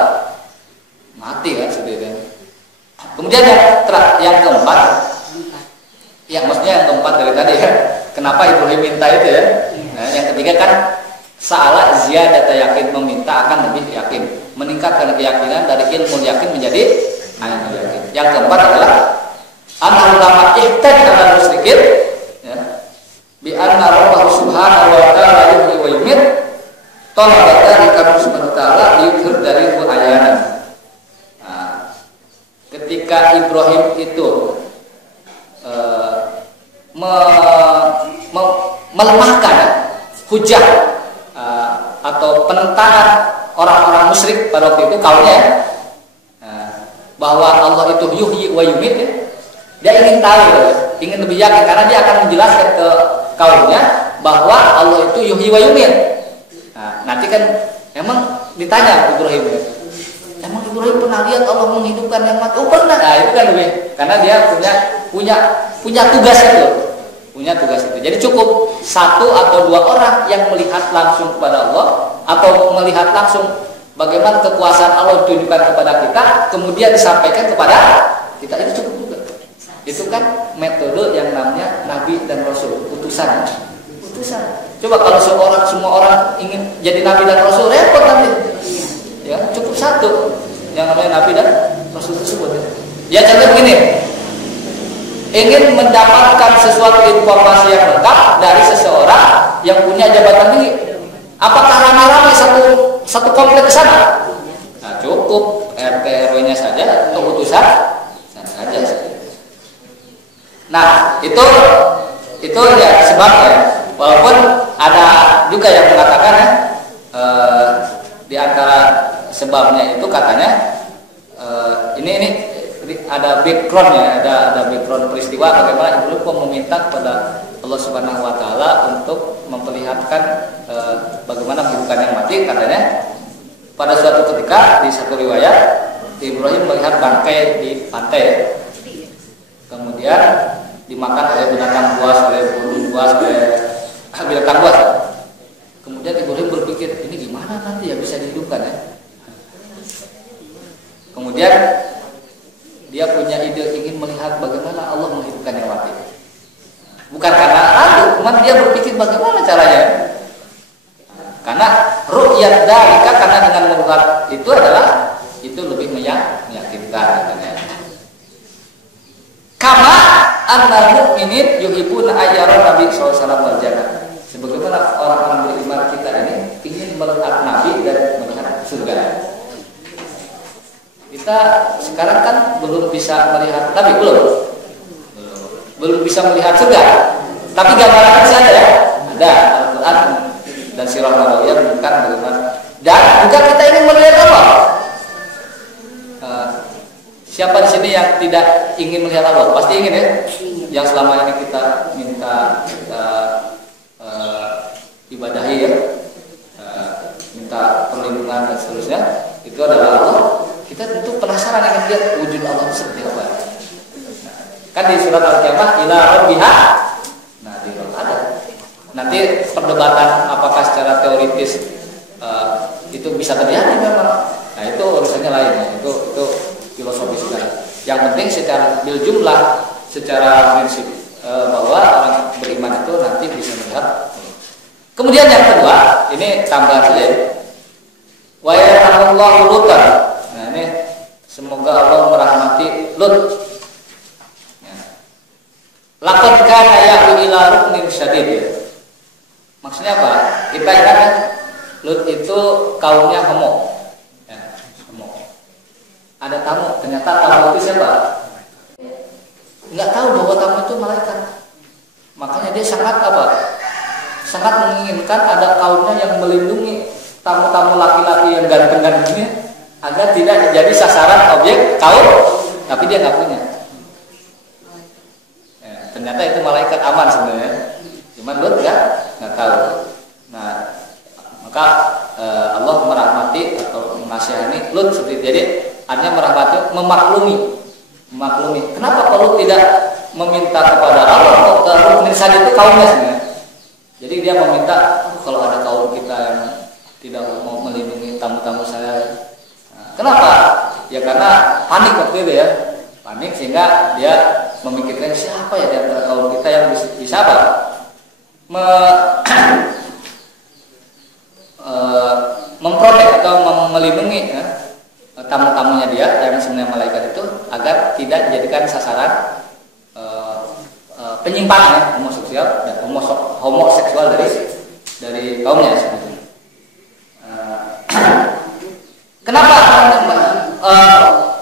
Mati kan sebenarnya. Kemudian yang keempat, ya maksudnya yang keempat dari tadi ya, kenapa Ibrahim minta itu ya? Nah, yang ketiga kan salah ziyadata yakin, meminta akan lebih yakin, meningkatkan keyakinan dari ilmu yakin menjadi ainul yakin. Yang keempat adalah anna ulama ihtaj ala musyrikin ya, bi anna Allah subhanahu wa ta'ala yuhyi wa yumit talabata rikam subhanahu wa ta'ala yudhir dari ayanan. Nah, ketika Ibrahim itu melemahkan hujah atau penentangan orang-orang musyrik pada waktu itu kaumnya bahwa Allah itu yuhyi wa yumit ya. Dia ingin tahu, ingin lebih yakin karena dia akan menjelaskan ke kaumnya bahwa Allah itu yuhyi wa yumit. Nah, nanti kan emang ditanya Ibrahim ya, emang Ibrahim pernah lihat Allah menghidupkan yang mati? Oh pernah. Nah itu kan lebih karena dia punya tugas itu. Punya tugas itu. Jadi cukup satu atau dua orang yang melihat langsung kepada Allah atau melihat langsung bagaimana kekuasaan Allah ditunjukkan kepada kita, kemudian disampaikan kepada kita, itu cukup juga. Itu kan metode yang namanya Nabi dan Rasul, utusan. Coba kalau semua orang ingin jadi Nabi dan Rasul, repot nanti. Ya, cukup satu yang namanya Nabi dan Rasul tersebut. Ya contoh begini. Ingin mendapatkan sesuatu informasi yang lengkap dari seseorang yang punya jabatan tinggi, apakah ramai-ramai satu komplek ke sana? Nah, cukup RT RW-nya saja atau utusan saja. Nah, itu ya sebabnya. Walaupun ada juga yang mengatakan di antara sebabnya itu katanya ini ada backgroundnya, ada background peristiwa bagaimana Ibrahim meminta kepada Allah Subhanahu Wa Taala untuk memperlihatkan bagaimana menghidupkan yang mati. Katanya pada suatu ketika di satu riwayat Ibrahim melihat bangkai di pantai, kemudian dimakan oleh binatang buas, oleh burung buas, oleh binatang buas. Kemudian Ibrahim berpikir, ini gimana nanti ya bisa dihidupkan ya? Kemudian dia punya ide ingin melihat bagaimana Allah menghidupkan yang mati. Bukan karena ragu, cuma dia berpikir bagaimana caranya. Karena ru'yat dzalika, karena dengan melihat itu adalah itu lebih meyakinkan katanya. Kama annal mu'minin yuhibbuna ayyara Nabi sallallahu alaihi wasallam jannah. Sebagaimana orang-orang beriman kita ini ingin melihat Nabi dan melihat surga. Kita sekarang kan belum bisa melihat Nabi, belum bisa melihat surga. Tapi gambaran saja ya, ada Al-Quran dan Sirah Nabawiyah menunjukkan bagaimana. Dan juga kita ingin melihat Allah. Siapa di sini yang tidak ingin melihat Allah? Pasti ingin ya. Yang selama ini kita minta ibadahi ya, minta perlindungan dan seterusnya, itu adalah Allah. Kita tentu penasaran ingin lihat wujud Allah seperti apa. Kan di surat Al-Qiyamah ila rabbiha. Nah, di ada. Nanti perdebatan apakah secara teoritis itu bisa terjadi memang. Nah, itu urusannya lain ya. Itu filosofis juga. Yang penting secara bil jumlah, secara prinsip bahwa orang beriman itu nanti bisa melihat. Kemudian yang kedua, ini tambahan saja. Wa yarhamullahu Lutan. Nah, ini semoga Allah merahmati Lut. Laqad kana ya'u ila ruknin syadid. Maksudnya apa? Kita ingat kan Lut itu kaumnya homo. Ya, homo. Ada tamu, ternyata tamu itu siapa? Enggak tahu bahwa tamu itu malaikat. Makanya dia sangat apa? Sangat menginginkan ada kaumnya yang melindungi tamu-tamu laki-laki yang ganteng-gantengnya agar tidak jadi sasaran objek kaum, tapi dia nggak punya. Ya, ternyata itu malaikat aman sebenarnya, cuman Lut nggak tahu. Nah, maka Allah merahmati atau mengasihani Lut seperti itu. Jadi artinya merahmati, memaklumi. Kenapa kalau tidak meminta kepada Allah? Kalau saja itu kaumnya sebenarnya. Jadi dia meminta, kalau ada kaum kita yang tidak mau melindungi tamu-tamu saya. Kenapa? Ya karena panik waktu itu ya. Panik sehingga dia memikirkan siapa ya di antara kaum kita yang bisa apa? Memprotek atau melindungi ya, tamu-tamunya dia yang sebenarnya malaikat itu agar tidak dijadikan sasaran penyimpangan ya, homoseksual dari kaumnya sebenarnya. Kenapa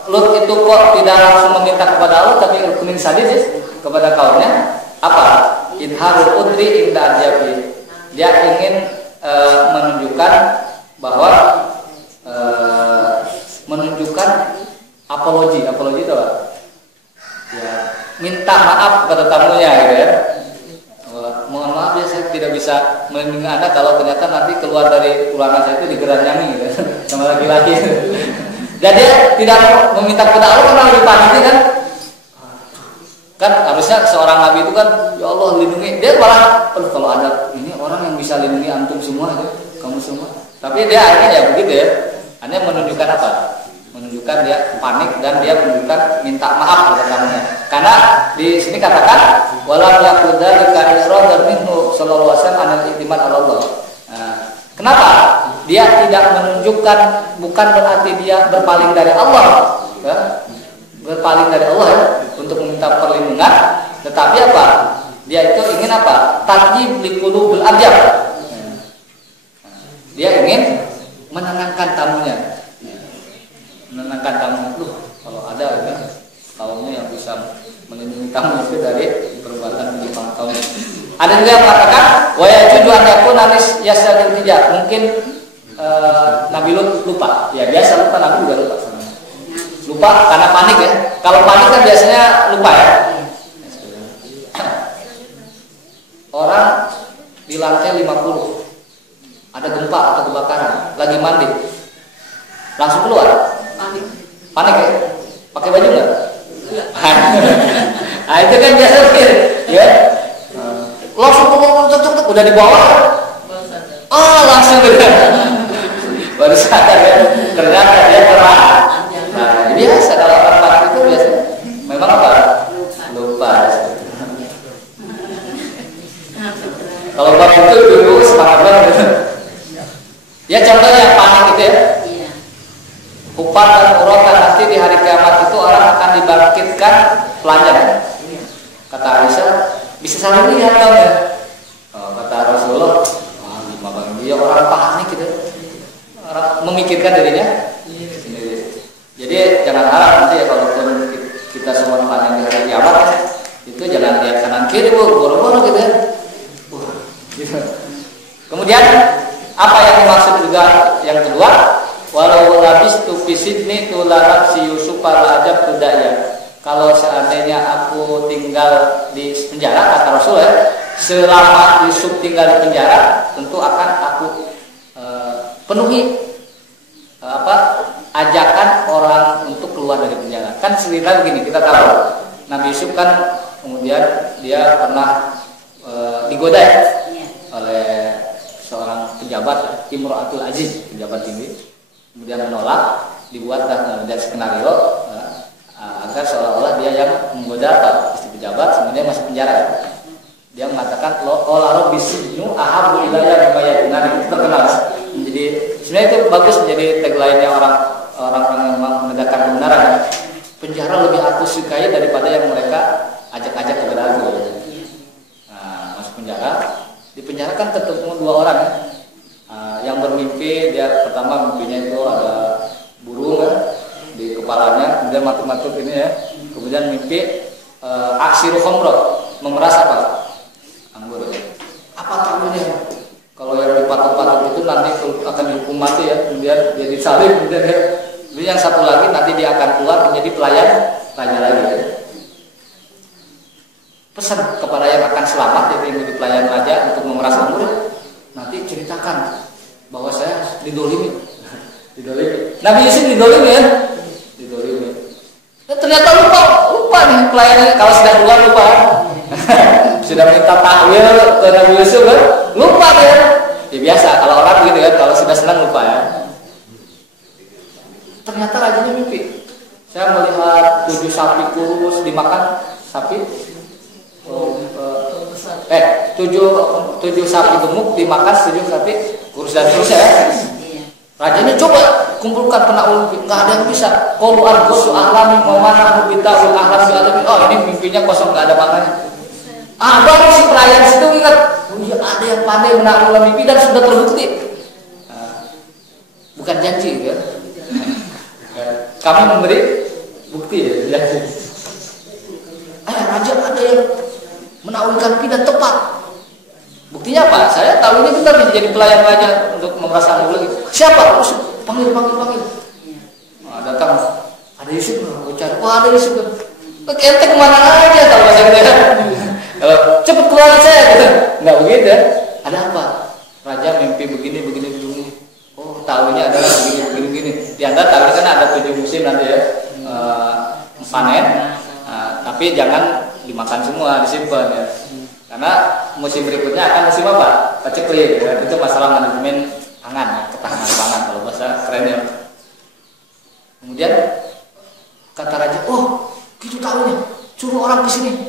Lut itu kok tidak langsung meminta kepada Allah tapi rukunin sadis kepada kaumnya? Apa? Idharul udri inda adyabi. Dia ingin menunjukkan bahwa menunjukkan apologi itu apa? Ya, minta maaf kepada tamunya gitu ya. Mohon maaf ya saya tidak bisa melindungi Anda kalau ternyata nanti keluar dari ruangan saya itu digeranyangi gitu sama laki-laki. Dan dia tidak meminta kepada Allah karena lebih panik kan? Kan harusnya seorang nabi itu kan ya Allah lindungi. Dia malah kalau ada ini orang yang bisa lindungi antum semua ya, kamu semua. Tapi dia akhirnya ya begitu ya. Hanya menunjukkan apa? Menunjukkan dia panik dan dia menunjukkan minta maaf kepada tamunya. Karena di sini katakan walam yaqudzalika isradan minhu sallallahu alaihi wasallam anil i'timad ala Allah. Nah, kenapa? Dia tidak menunjukkan, bukan berarti dia berpaling dari Allah, ya? Berpaling dari Allah ya, untuk meminta perlindungan, tetapi apa? Dia itu ingin apa? Tatyib liqulubil adyab. Dia ingin menenangkan tamunya. Menenangkan tamu itu kalau ada ya, kaumnya yang bisa melindungi tamu itu dari perbuatan menyimpang kaum. Ada juga yang mengatakan wa yajuju an yakuna yasadil tidak. Mungkin Nabi Lut lupa. Ya biasa lupa, Nabi juga lupa. Lupa karena panik ya. Kalau panik kan biasanya lupa ya. Orang di lantai 50 ada gempa atau kebakaran, lagi mandi, langsung keluar. Panik ya? Pakai baju nggak? Nah itu kan biasa ya. Langsung keluar, udah di bawah. Langsung baru sadar ya. Ternyata dia terang. Nah biasa kalau orang panik itu biasa. Memang apa? Lupa. Kalau bab itu dulu semangat banget. Ya contohnya panik itu ya. Kupar dan urotan nanti di hari kiamat itu orang akan dibangkitkan telanjang. Kata Aisyah, bisa saling lihat dong ya. Kata Rasulullah, dia orang panik gitu. Orang memikirkan dirinya sendiri. Jadi jangan harap nanti ya kalaupun kita semua telanjang di hari kiamat itu jangan lihat kanan kiri boro-boro gitu ya. Gitu. Kemudian apa yang dimaksud juga yang kedua? Walau labis tu fisidni tularab si Yusuf al ajab tudaya. Kalau seandainya aku tinggal di penjara, kata Rasul ya, selama Yusuf tinggal di penjara, tentu akan aku penuhi ajakan orang untuk keluar dari penjara. Kan cerita begini, kita tahu Nabi Yusuf kan kemudian dia pernah digoda oleh seorang pejabat Imro'atul Aziz, pejabat tinggi. Kemudian menolak, dibuatlah kemudian skenario agar seolah-olah dia yang menggoda istri pejabat, sebenarnya masuk penjara. Dia mengatakan la bisinu ahabu ilayya mimma yadunani. Itu terkenal. Jadi sebenarnya itu bagus menjadi tagline-nya orang-orang yang menegakkan kebenaran. Penjara lebih aku sukai daripada yang mereka ajak-ajak kepada aku. Nah, masuk penjara. Di penjara kan ketemu dua orang ya. Yang bermimpi, dia pertama mimpinya itu ada burung ya, di kepalanya, kemudian matuk-matuk ini ya, kemudian mimpi aksiru khamra, memeras apa? Anggur ya. Apa tahunya? Kalau yang dipatuk-patuk itu nanti akan dihukum mati ya, kemudian dia disalib, kemudian dia, yang satu lagi nanti dia akan keluar menjadi pelayan raja lagi ya. Pesan kepada yang akan selamat, yaitu yang menjadi pelayan raja untuk memeras anggur, nanti ceritakan bahwa saya didolimi. Nabi Yusuf didolimi ya, didolimi. Nah, ternyata lupa nih pelayannya, kalau sudah keluar lupa. Sudah minta tahwil ke Nabi Yusuf kan, lupa dia. Ya biasa kalau orang gitu kan, kalau sudah senang lupa ya. Ternyata rajanya mimpi. Saya melihat 7 sapi kurus dimakan sapi. 7 sapi gemuk dimakan 7 sapi kurus dan terus ya. Rajanya coba kumpulkan penakluk, nggak ada yang bisa. Qalu al-ghussu ahlami wa mana bita ul ahlam bi alamin. Oh, ini mimpinya kosong, nggak ada maknanya. Baru si pelayan situ ingat, oh iya ada yang pandai menakluk mimpi dan sudah terbukti. Bukan janji ya. Kami memberi bukti ya. Raja ada yang menaklukkan mimpi dan tepat. Buktinya apa? Saya tahu ini benar bisa jadi pelayan raja untuk memerasa lagi. Siapa? Panggil. Datang. Ada Yusuf, bicara. Wah, ada Yusuf. Ente kemana aja kalau bahasa kita. Cepet keluar saya gitu. Enggak begitu ya. Ada apa? Raja mimpi begini. Oh, tahunya adalah begini. Di antara tahu kan ada 7 musim nanti ya. Panen. Tapi jangan dimakan semua, disimpan ya. Karena musim berikutnya akan musim apa? Paceklik. Itu masalah manajemen pangan, ketahanan pangan kalau bahasa kerennya. Kemudian kata raja, oh gitu tahunya, suruh orang ke sini.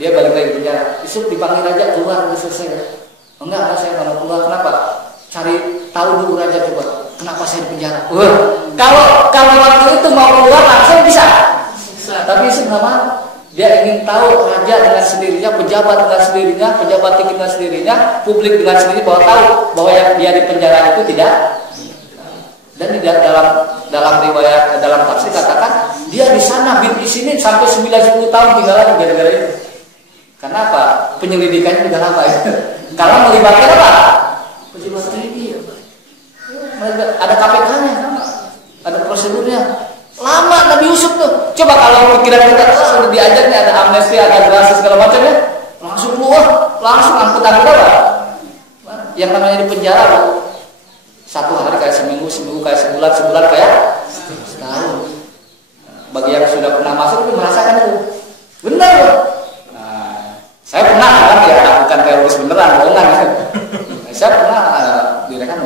Dia balik lagi ke penjara. Yusuf dipanggil raja, keluar udah selesai. Enggak, saya nggak mau keluar. Kenapa? Cari tahu dulu raja coba. Kenapa saya di penjara? Kalau waktu itu mau keluar langsung bisa. Tapi Yusuf nggak mau. Dia ingin tahu raja dengan sendirinya, pejabat dengan sendirinya, pejabat tinggi dengan sendirinya, publik dengan sendiri bahwa tahu bahwa yang dia di penjara itu tidak. Dan di dalam riwayat dalam tafsir katakan dia di sana di sini sampai 9-10 tahun tinggal lagi gara-gara itu. Karena apa? Penyelidikannya udah lama itu. Kalau melibatkan apa? Pejabat tinggi. Ada KPK-nya, ada prosedurnya. Lama Nabi Yusuf tuh. Coba kalau pikiran kita sudah diajar nih ada amnesti, ada gerasi segala macam ya, langsung keluar, langsung angkut-angkut apa? Yang namanya di penjara loh. 1 hari kayak seminggu kayak sebulan kayak setahun. Bagi yang sudah pernah masuk itu merasakan itu. Benar loh. Saya pernah kan ya, bukan teroris beneran, bohongan. Saya pernah direkam.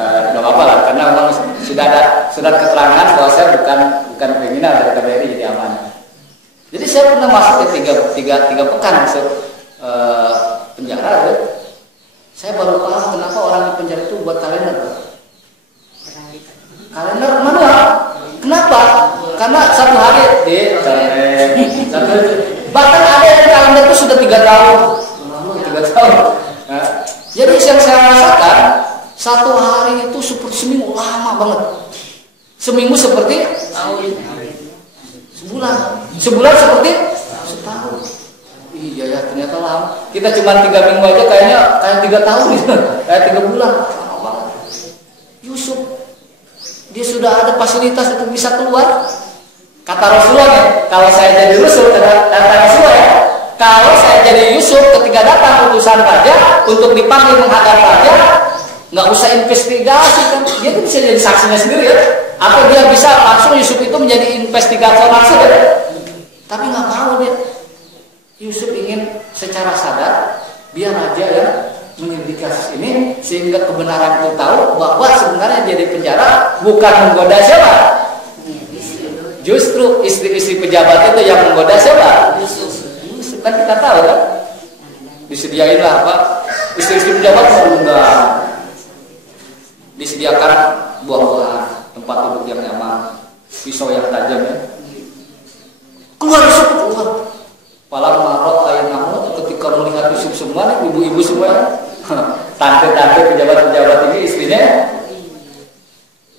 Tidak apa-apa lah, karena memang sudah ada surat keterangan bahwa saya bukan kriminal dari KBRI, jadi aman. Jadi saya pernah masuk ke tiga pekan masuk penjara. Ya. Saya baru paham kenapa orang di penjara itu buat kalender. Kalender manual. Kenapa? Karena 1 hari bahkan ada yang kalender itu sudah 3 tahun. 3 tahun. Nah, jadi yang saya rasakan 1 hari itu seperti seminggu, lama banget. Seminggu seperti sebulan seperti setahun. Iya ya, ternyata lama. Kita cuma 3 minggu aja kayak 3 tahun gitu. Kayak 3 bulan. Lama banget. Yusuf, dia sudah ada fasilitas untuk bisa keluar. Kata Rasulullah nih, kalau saya jadi Yusuf, kata Rasulullah ya, kalau saya jadi Yusuf ketika datang utusan raja untuk dipanggil menghadap raja, nggak usah investigasi kan, dia tuh bisa jadi saksinya sendiri ya, atau dia bisa langsung Yusuf itu menjadi investigator langsung ya. Tapi nggak mau dia. Yusuf ingin secara sadar biar raja ya menyelidiki kasus ini sehingga kebenaran itu tahu bahwa sebenarnya dia di penjara bukan menggoda siapa. Justru istri-istri pejabat itu yang menggoda siapa? Yusuf kan kita tahu kan. Disediainlah apa? Istri-istri pejabat enggak. Disediakan buah-buahan, tempat duduk yang nyaman, pisau yang tajam ya. Keluar Yusuf, keluar. Palang marot ayanamu ketika melihat Yusuf semua nih, ibu-ibu semua, tante-tante pejabat-pejabat ini istrinya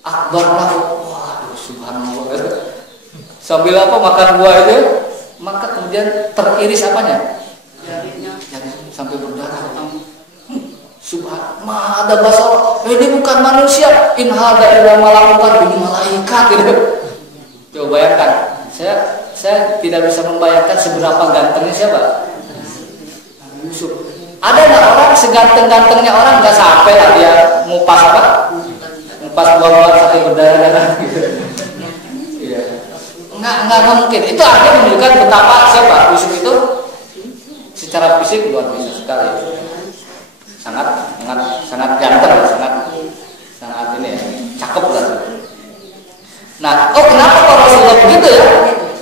akbar lah, waduh subhanallah. Sambil apa makan buah itu, maka kemudian teriris apanya? Jarinya sampai berdarah. Subhanallah, ada bahasa ini bukan manusia, in hada illa malaikat, ini malaikat gitu. Coba bayangkan, saya tidak bisa membayangkan seberapa gantengnya siapa? Yusuf. Ada nggak orang seganteng-gantengnya orang nggak sampai lah dia ngupas apa? Ngupas buah-buahan sampai berdarah-darah gitu. Iya. Nggak mungkin. Itu artinya menunjukkan betapa siapa Yusuf itu secara fisik luar biasa sekali. Sangat ganteng, sangat ini ya, cakep lah. Nah, kenapa kalau Rasulullah begitu ya?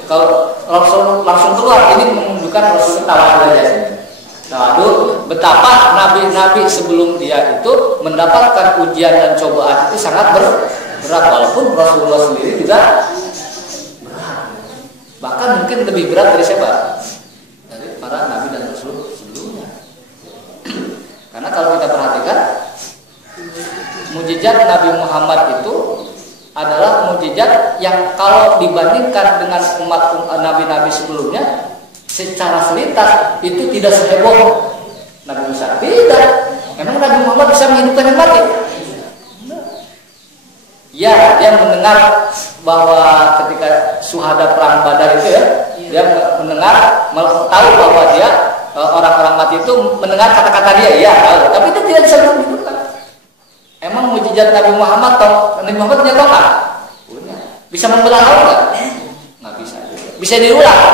Kalau Rasul langsung keluar, ini menunjukkan Rasul tawadhu aja. Tawadhu, betapa nabi-nabi sebelum dia itu mendapatkan ujian dan cobaan itu sangat berat, walaupun Rasulullah sendiri juga berat. Bahkan mungkin lebih berat dari siapa? Dari para nabi dan Rasul sebelumnya. Karena kalau kita perhatikan, mukjizat Nabi Muhammad itu adalah mukjizat yang kalau dibandingkan dengan umat nabi-nabi sebelumnya secara selintas itu tidak seheboh Nabi Musa. Tidak. Memang Nabi Muhammad bisa menghidupkan yang mati. Ya, dia mendengar bahwa ketika syuhada perang Badar itu ya, dia mendengar, tahu bahwa dia orang-orang mati itu mendengar kata-kata dia, iya tahu, tapi itu tidak bisa menghidupkan. Emang mukjizat Nabi Muhammad Nabi Muhammad punya tongkat? Punya. Bisa membelah laut nggak? Nggak bisa. Bisa diulang?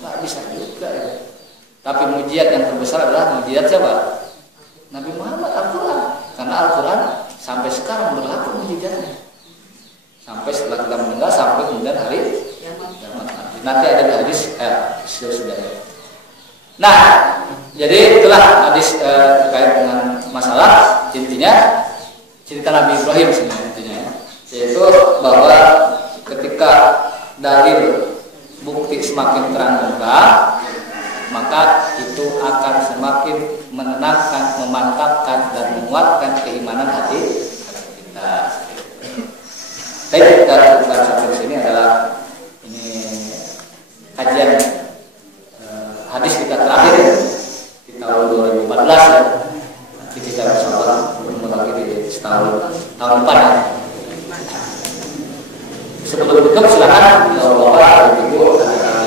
Nggak bisa juga. Ya. Tapi mukjizat yang terbesar adalah mukjizat siapa? Nabi Muhammad, Al-Quran. Karena Al-Quran sampai sekarang berlaku mukjizatnya. Sampai setelah kita mendengar sampai kemudian hari kiamat. Nanti ada di hadis sudah. Nah, jadi itulah hadis terkait dengan masalah intinya. Cerita Nabi Ibrahim sebenarnya, yaitu bahwa ketika dalil bukti semakin terang benderang, maka itu akan semakin menenangkan, memantapkan dan menguatkan keimanan hati kita. Baik, kita lakukan sampai sini adalah ini kajian hadis kita terakhir di tahun 2014 ya. Nanti kita bersama bertemu lagi di tahun depan ya. Sebelum tutup silakan kalau Bapak dan Ibu tanyakan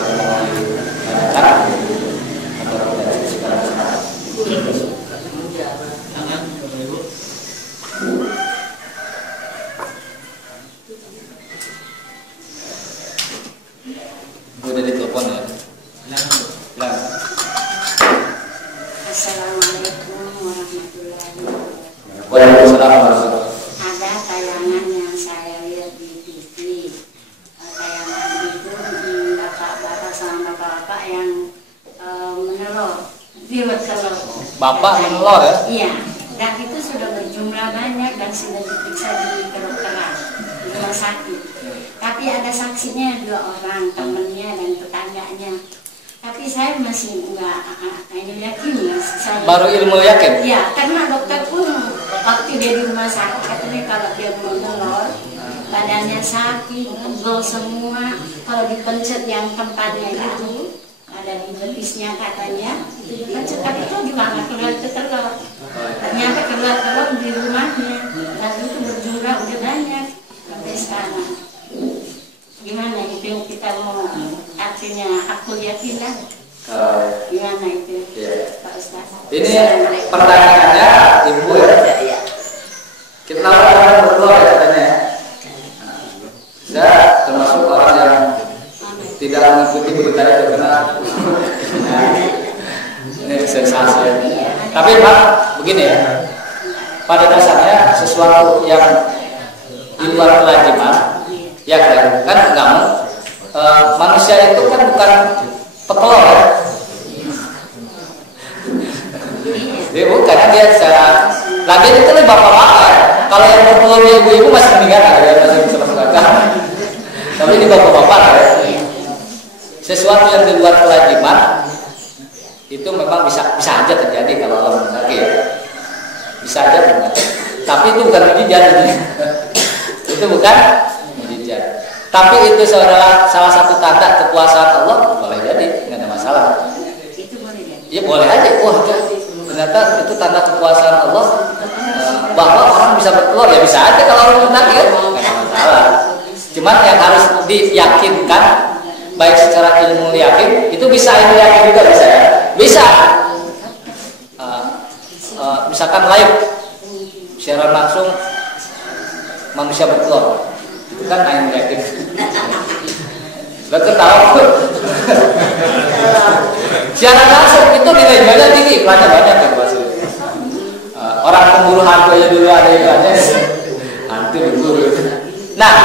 atau kita diskusikan bersama. Udah ditelepon ya. Assalamualaikum warahmatullahi wabarakatuh. Waalaikumsalam. Ada tayangan yang saya lihat di TV. Tayangan itu bapak-bapak sama bapak yang menelur, telur. Bapak menelur ya? Iya. Dan itu sudah berjumlah banyak dan sudah diperiksa di kedokteran di rumah sakit. Tapi ada saksinya 2 orang, temannya dan tetangganya. Tapi saya masih nggak yakin ya. Baru ilmu yakin? Iya, karena dokter pun waktu dia di rumah sakit katanya kalau dia menelur badannya sakit, pegel semua. Kalau dipencet yang tempatnya itu ada di betisnya katanya, itu dipencet tapi itu juga nggak keluar itu telur. Ternyata keluar telur di rumahnya dan itu berjumlah udah banyak sampai sekarang. Gimana itu kita mau artinya aku yakin lah. Gimana itu Pak Ustaz? Ini pertanyaannya Ibu ya. Kita orang berdua ya katanya. Saya termasuk orang yang tidak mengikuti berita itu karena ini sensasi. Tapi Pak begini ya. Pada dasarnya sesuatu yang di luar kewajiban. Ya kan enggak manusia itu kan bukan petelur ya. Dia bukan dia secara lagi itu kan bapak-bapak ya. Kalau yang petelur ibu-ibu masih meninggal ya, masih bisa makan. Tapi ini bapak-bapak ya. Sesuatu yang di luar kewajiban itu memang bisa aja terjadi kalau Allah menghendaki ya. Bisa aja terjadi. Tapi itu bukan mukjizat. Itu bukan mukjizat. Tapi itu adalah salah satu tanda kekuasaan Allah, boleh jadi, nggak ada masalah. Itu boleh ya? Ya boleh aja. Wah, ternyata itu tanda kekuasaan Allah bahwa orang bisa bertelur ya bisa aja kalau orang menang ya, nggak ada masalah. Cuman yang harus diyakinkan baik secara ilmu yakin itu bisa ilmu yakin juga bisa ya. Bisa. misalkan live siaran langsung manusia bertelur, itu kan ain yakin. Betul tahu. Siaran langsung itu nilai jualnya tinggi, iklannya banyak ya pasti. Orang pemburu hantu aja dulu ada iklannya, hantu diburu. Nah,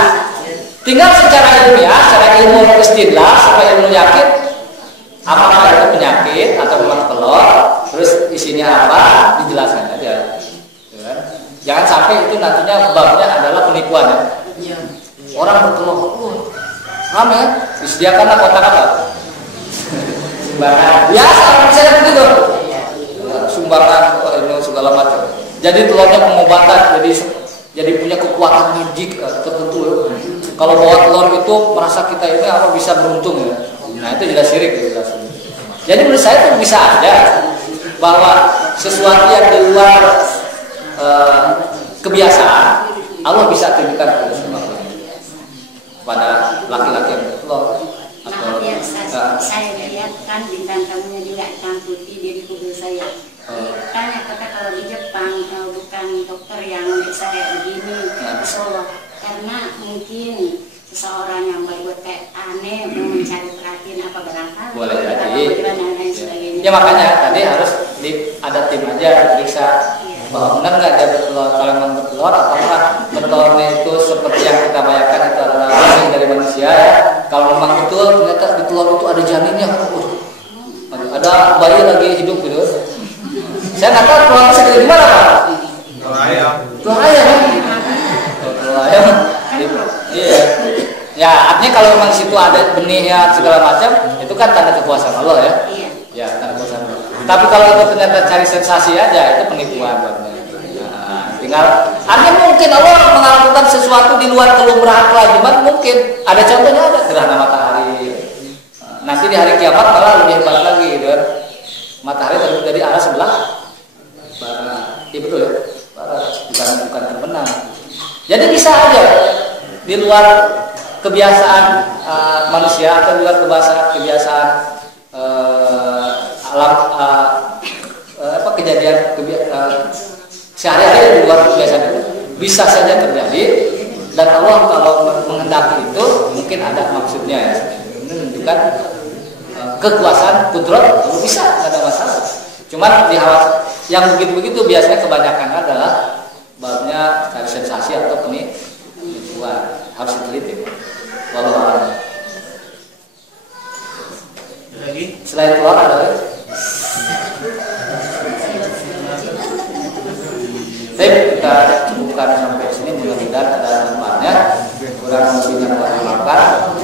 tinggal secara ilmiah, secara ilmu istidlal, secara ilmu yakin, apakah itu penyakit atau memang telur, terus isinya apa, dijelaskan aja. Jangan sampai itu nantinya babnya adalah penipuan ya. Orang bertelur, ramai kan? Disediakanlah kotak apa? Sumbangan. Biasa orang saya begitu. Sumbangan ini segala macam. Jadi telurnya pengobatan, jadi punya kekuatan magic tertentu ya. Kalau bawa telur itu merasa kita ini apa bisa beruntung ya. Nah itu jelas syirik ya. Jadi menurut saya itu bisa ada bahwa sesuatu yang di luar kebiasaan Allah bisa tunjukkan pada laki-laki yang bertelur. Maaf ya, saya lihat kan bintang tamunya juga hitam putih jadi kudu saya tanya kata kalau di Jepang bukan dokter yang saya begini Solo karena mungkin seseorang yang berbuat kayak aneh mau mencari perhatian apa barangkali boleh jadi ya makanya tadi harus ada tim aja periksa bahwa benar nggak dia bertelur. Kalau memang bertelur apakah bertelurnya itu seperti yang kita bayangkan itu adalah janin dari manusia ya. Kalau memang betul ternyata di telur itu ada janinnya, ada bayi lagi hidup gitu. Saya nggak tahu telurnya segede gimana Pak? Telur ayam. Telur ayam kan? Telur ayam. Iya. Ya artinya kalau memang situ ada benihnya segala macam itu kan tanda kekuasaan Allah ya. Ya tanda kekuasaan Allah. Tapi kalau itu ternyata cari sensasi aja itu penipuan buatnya. Nah, tinggal artinya mungkin Allah melakukan sesuatu di luar kelumrahan kewajiban mungkin. Ada contohnya ada gerhana matahari. Nanti di hari kiamat malah lebih hebat lagi gitu. Matahari terbit dari arah sebelah barat. Iya betul ya. Barat bukan terbenam. Jadi bisa aja di luar kebiasaan manusia atau di luar kebiasaan alam kejadian sehari-hari di luar kebiasaan itu bisa saja terjadi dan Allah kalau menghendaki itu mungkin ada maksudnya ya menunjukkan kekuasaan kudrat bisa nggak ada masalah. Cuman yang begitu-begitu biasanya kebanyakan adalah babnya cari sensasi atau penipuan harus diteliti. Walau lagi selain telur ada lagi. Baik, kita cukupkan sampai sini mudah-mudahan ada manfaatnya. Kurang lebihnya mohon maaf.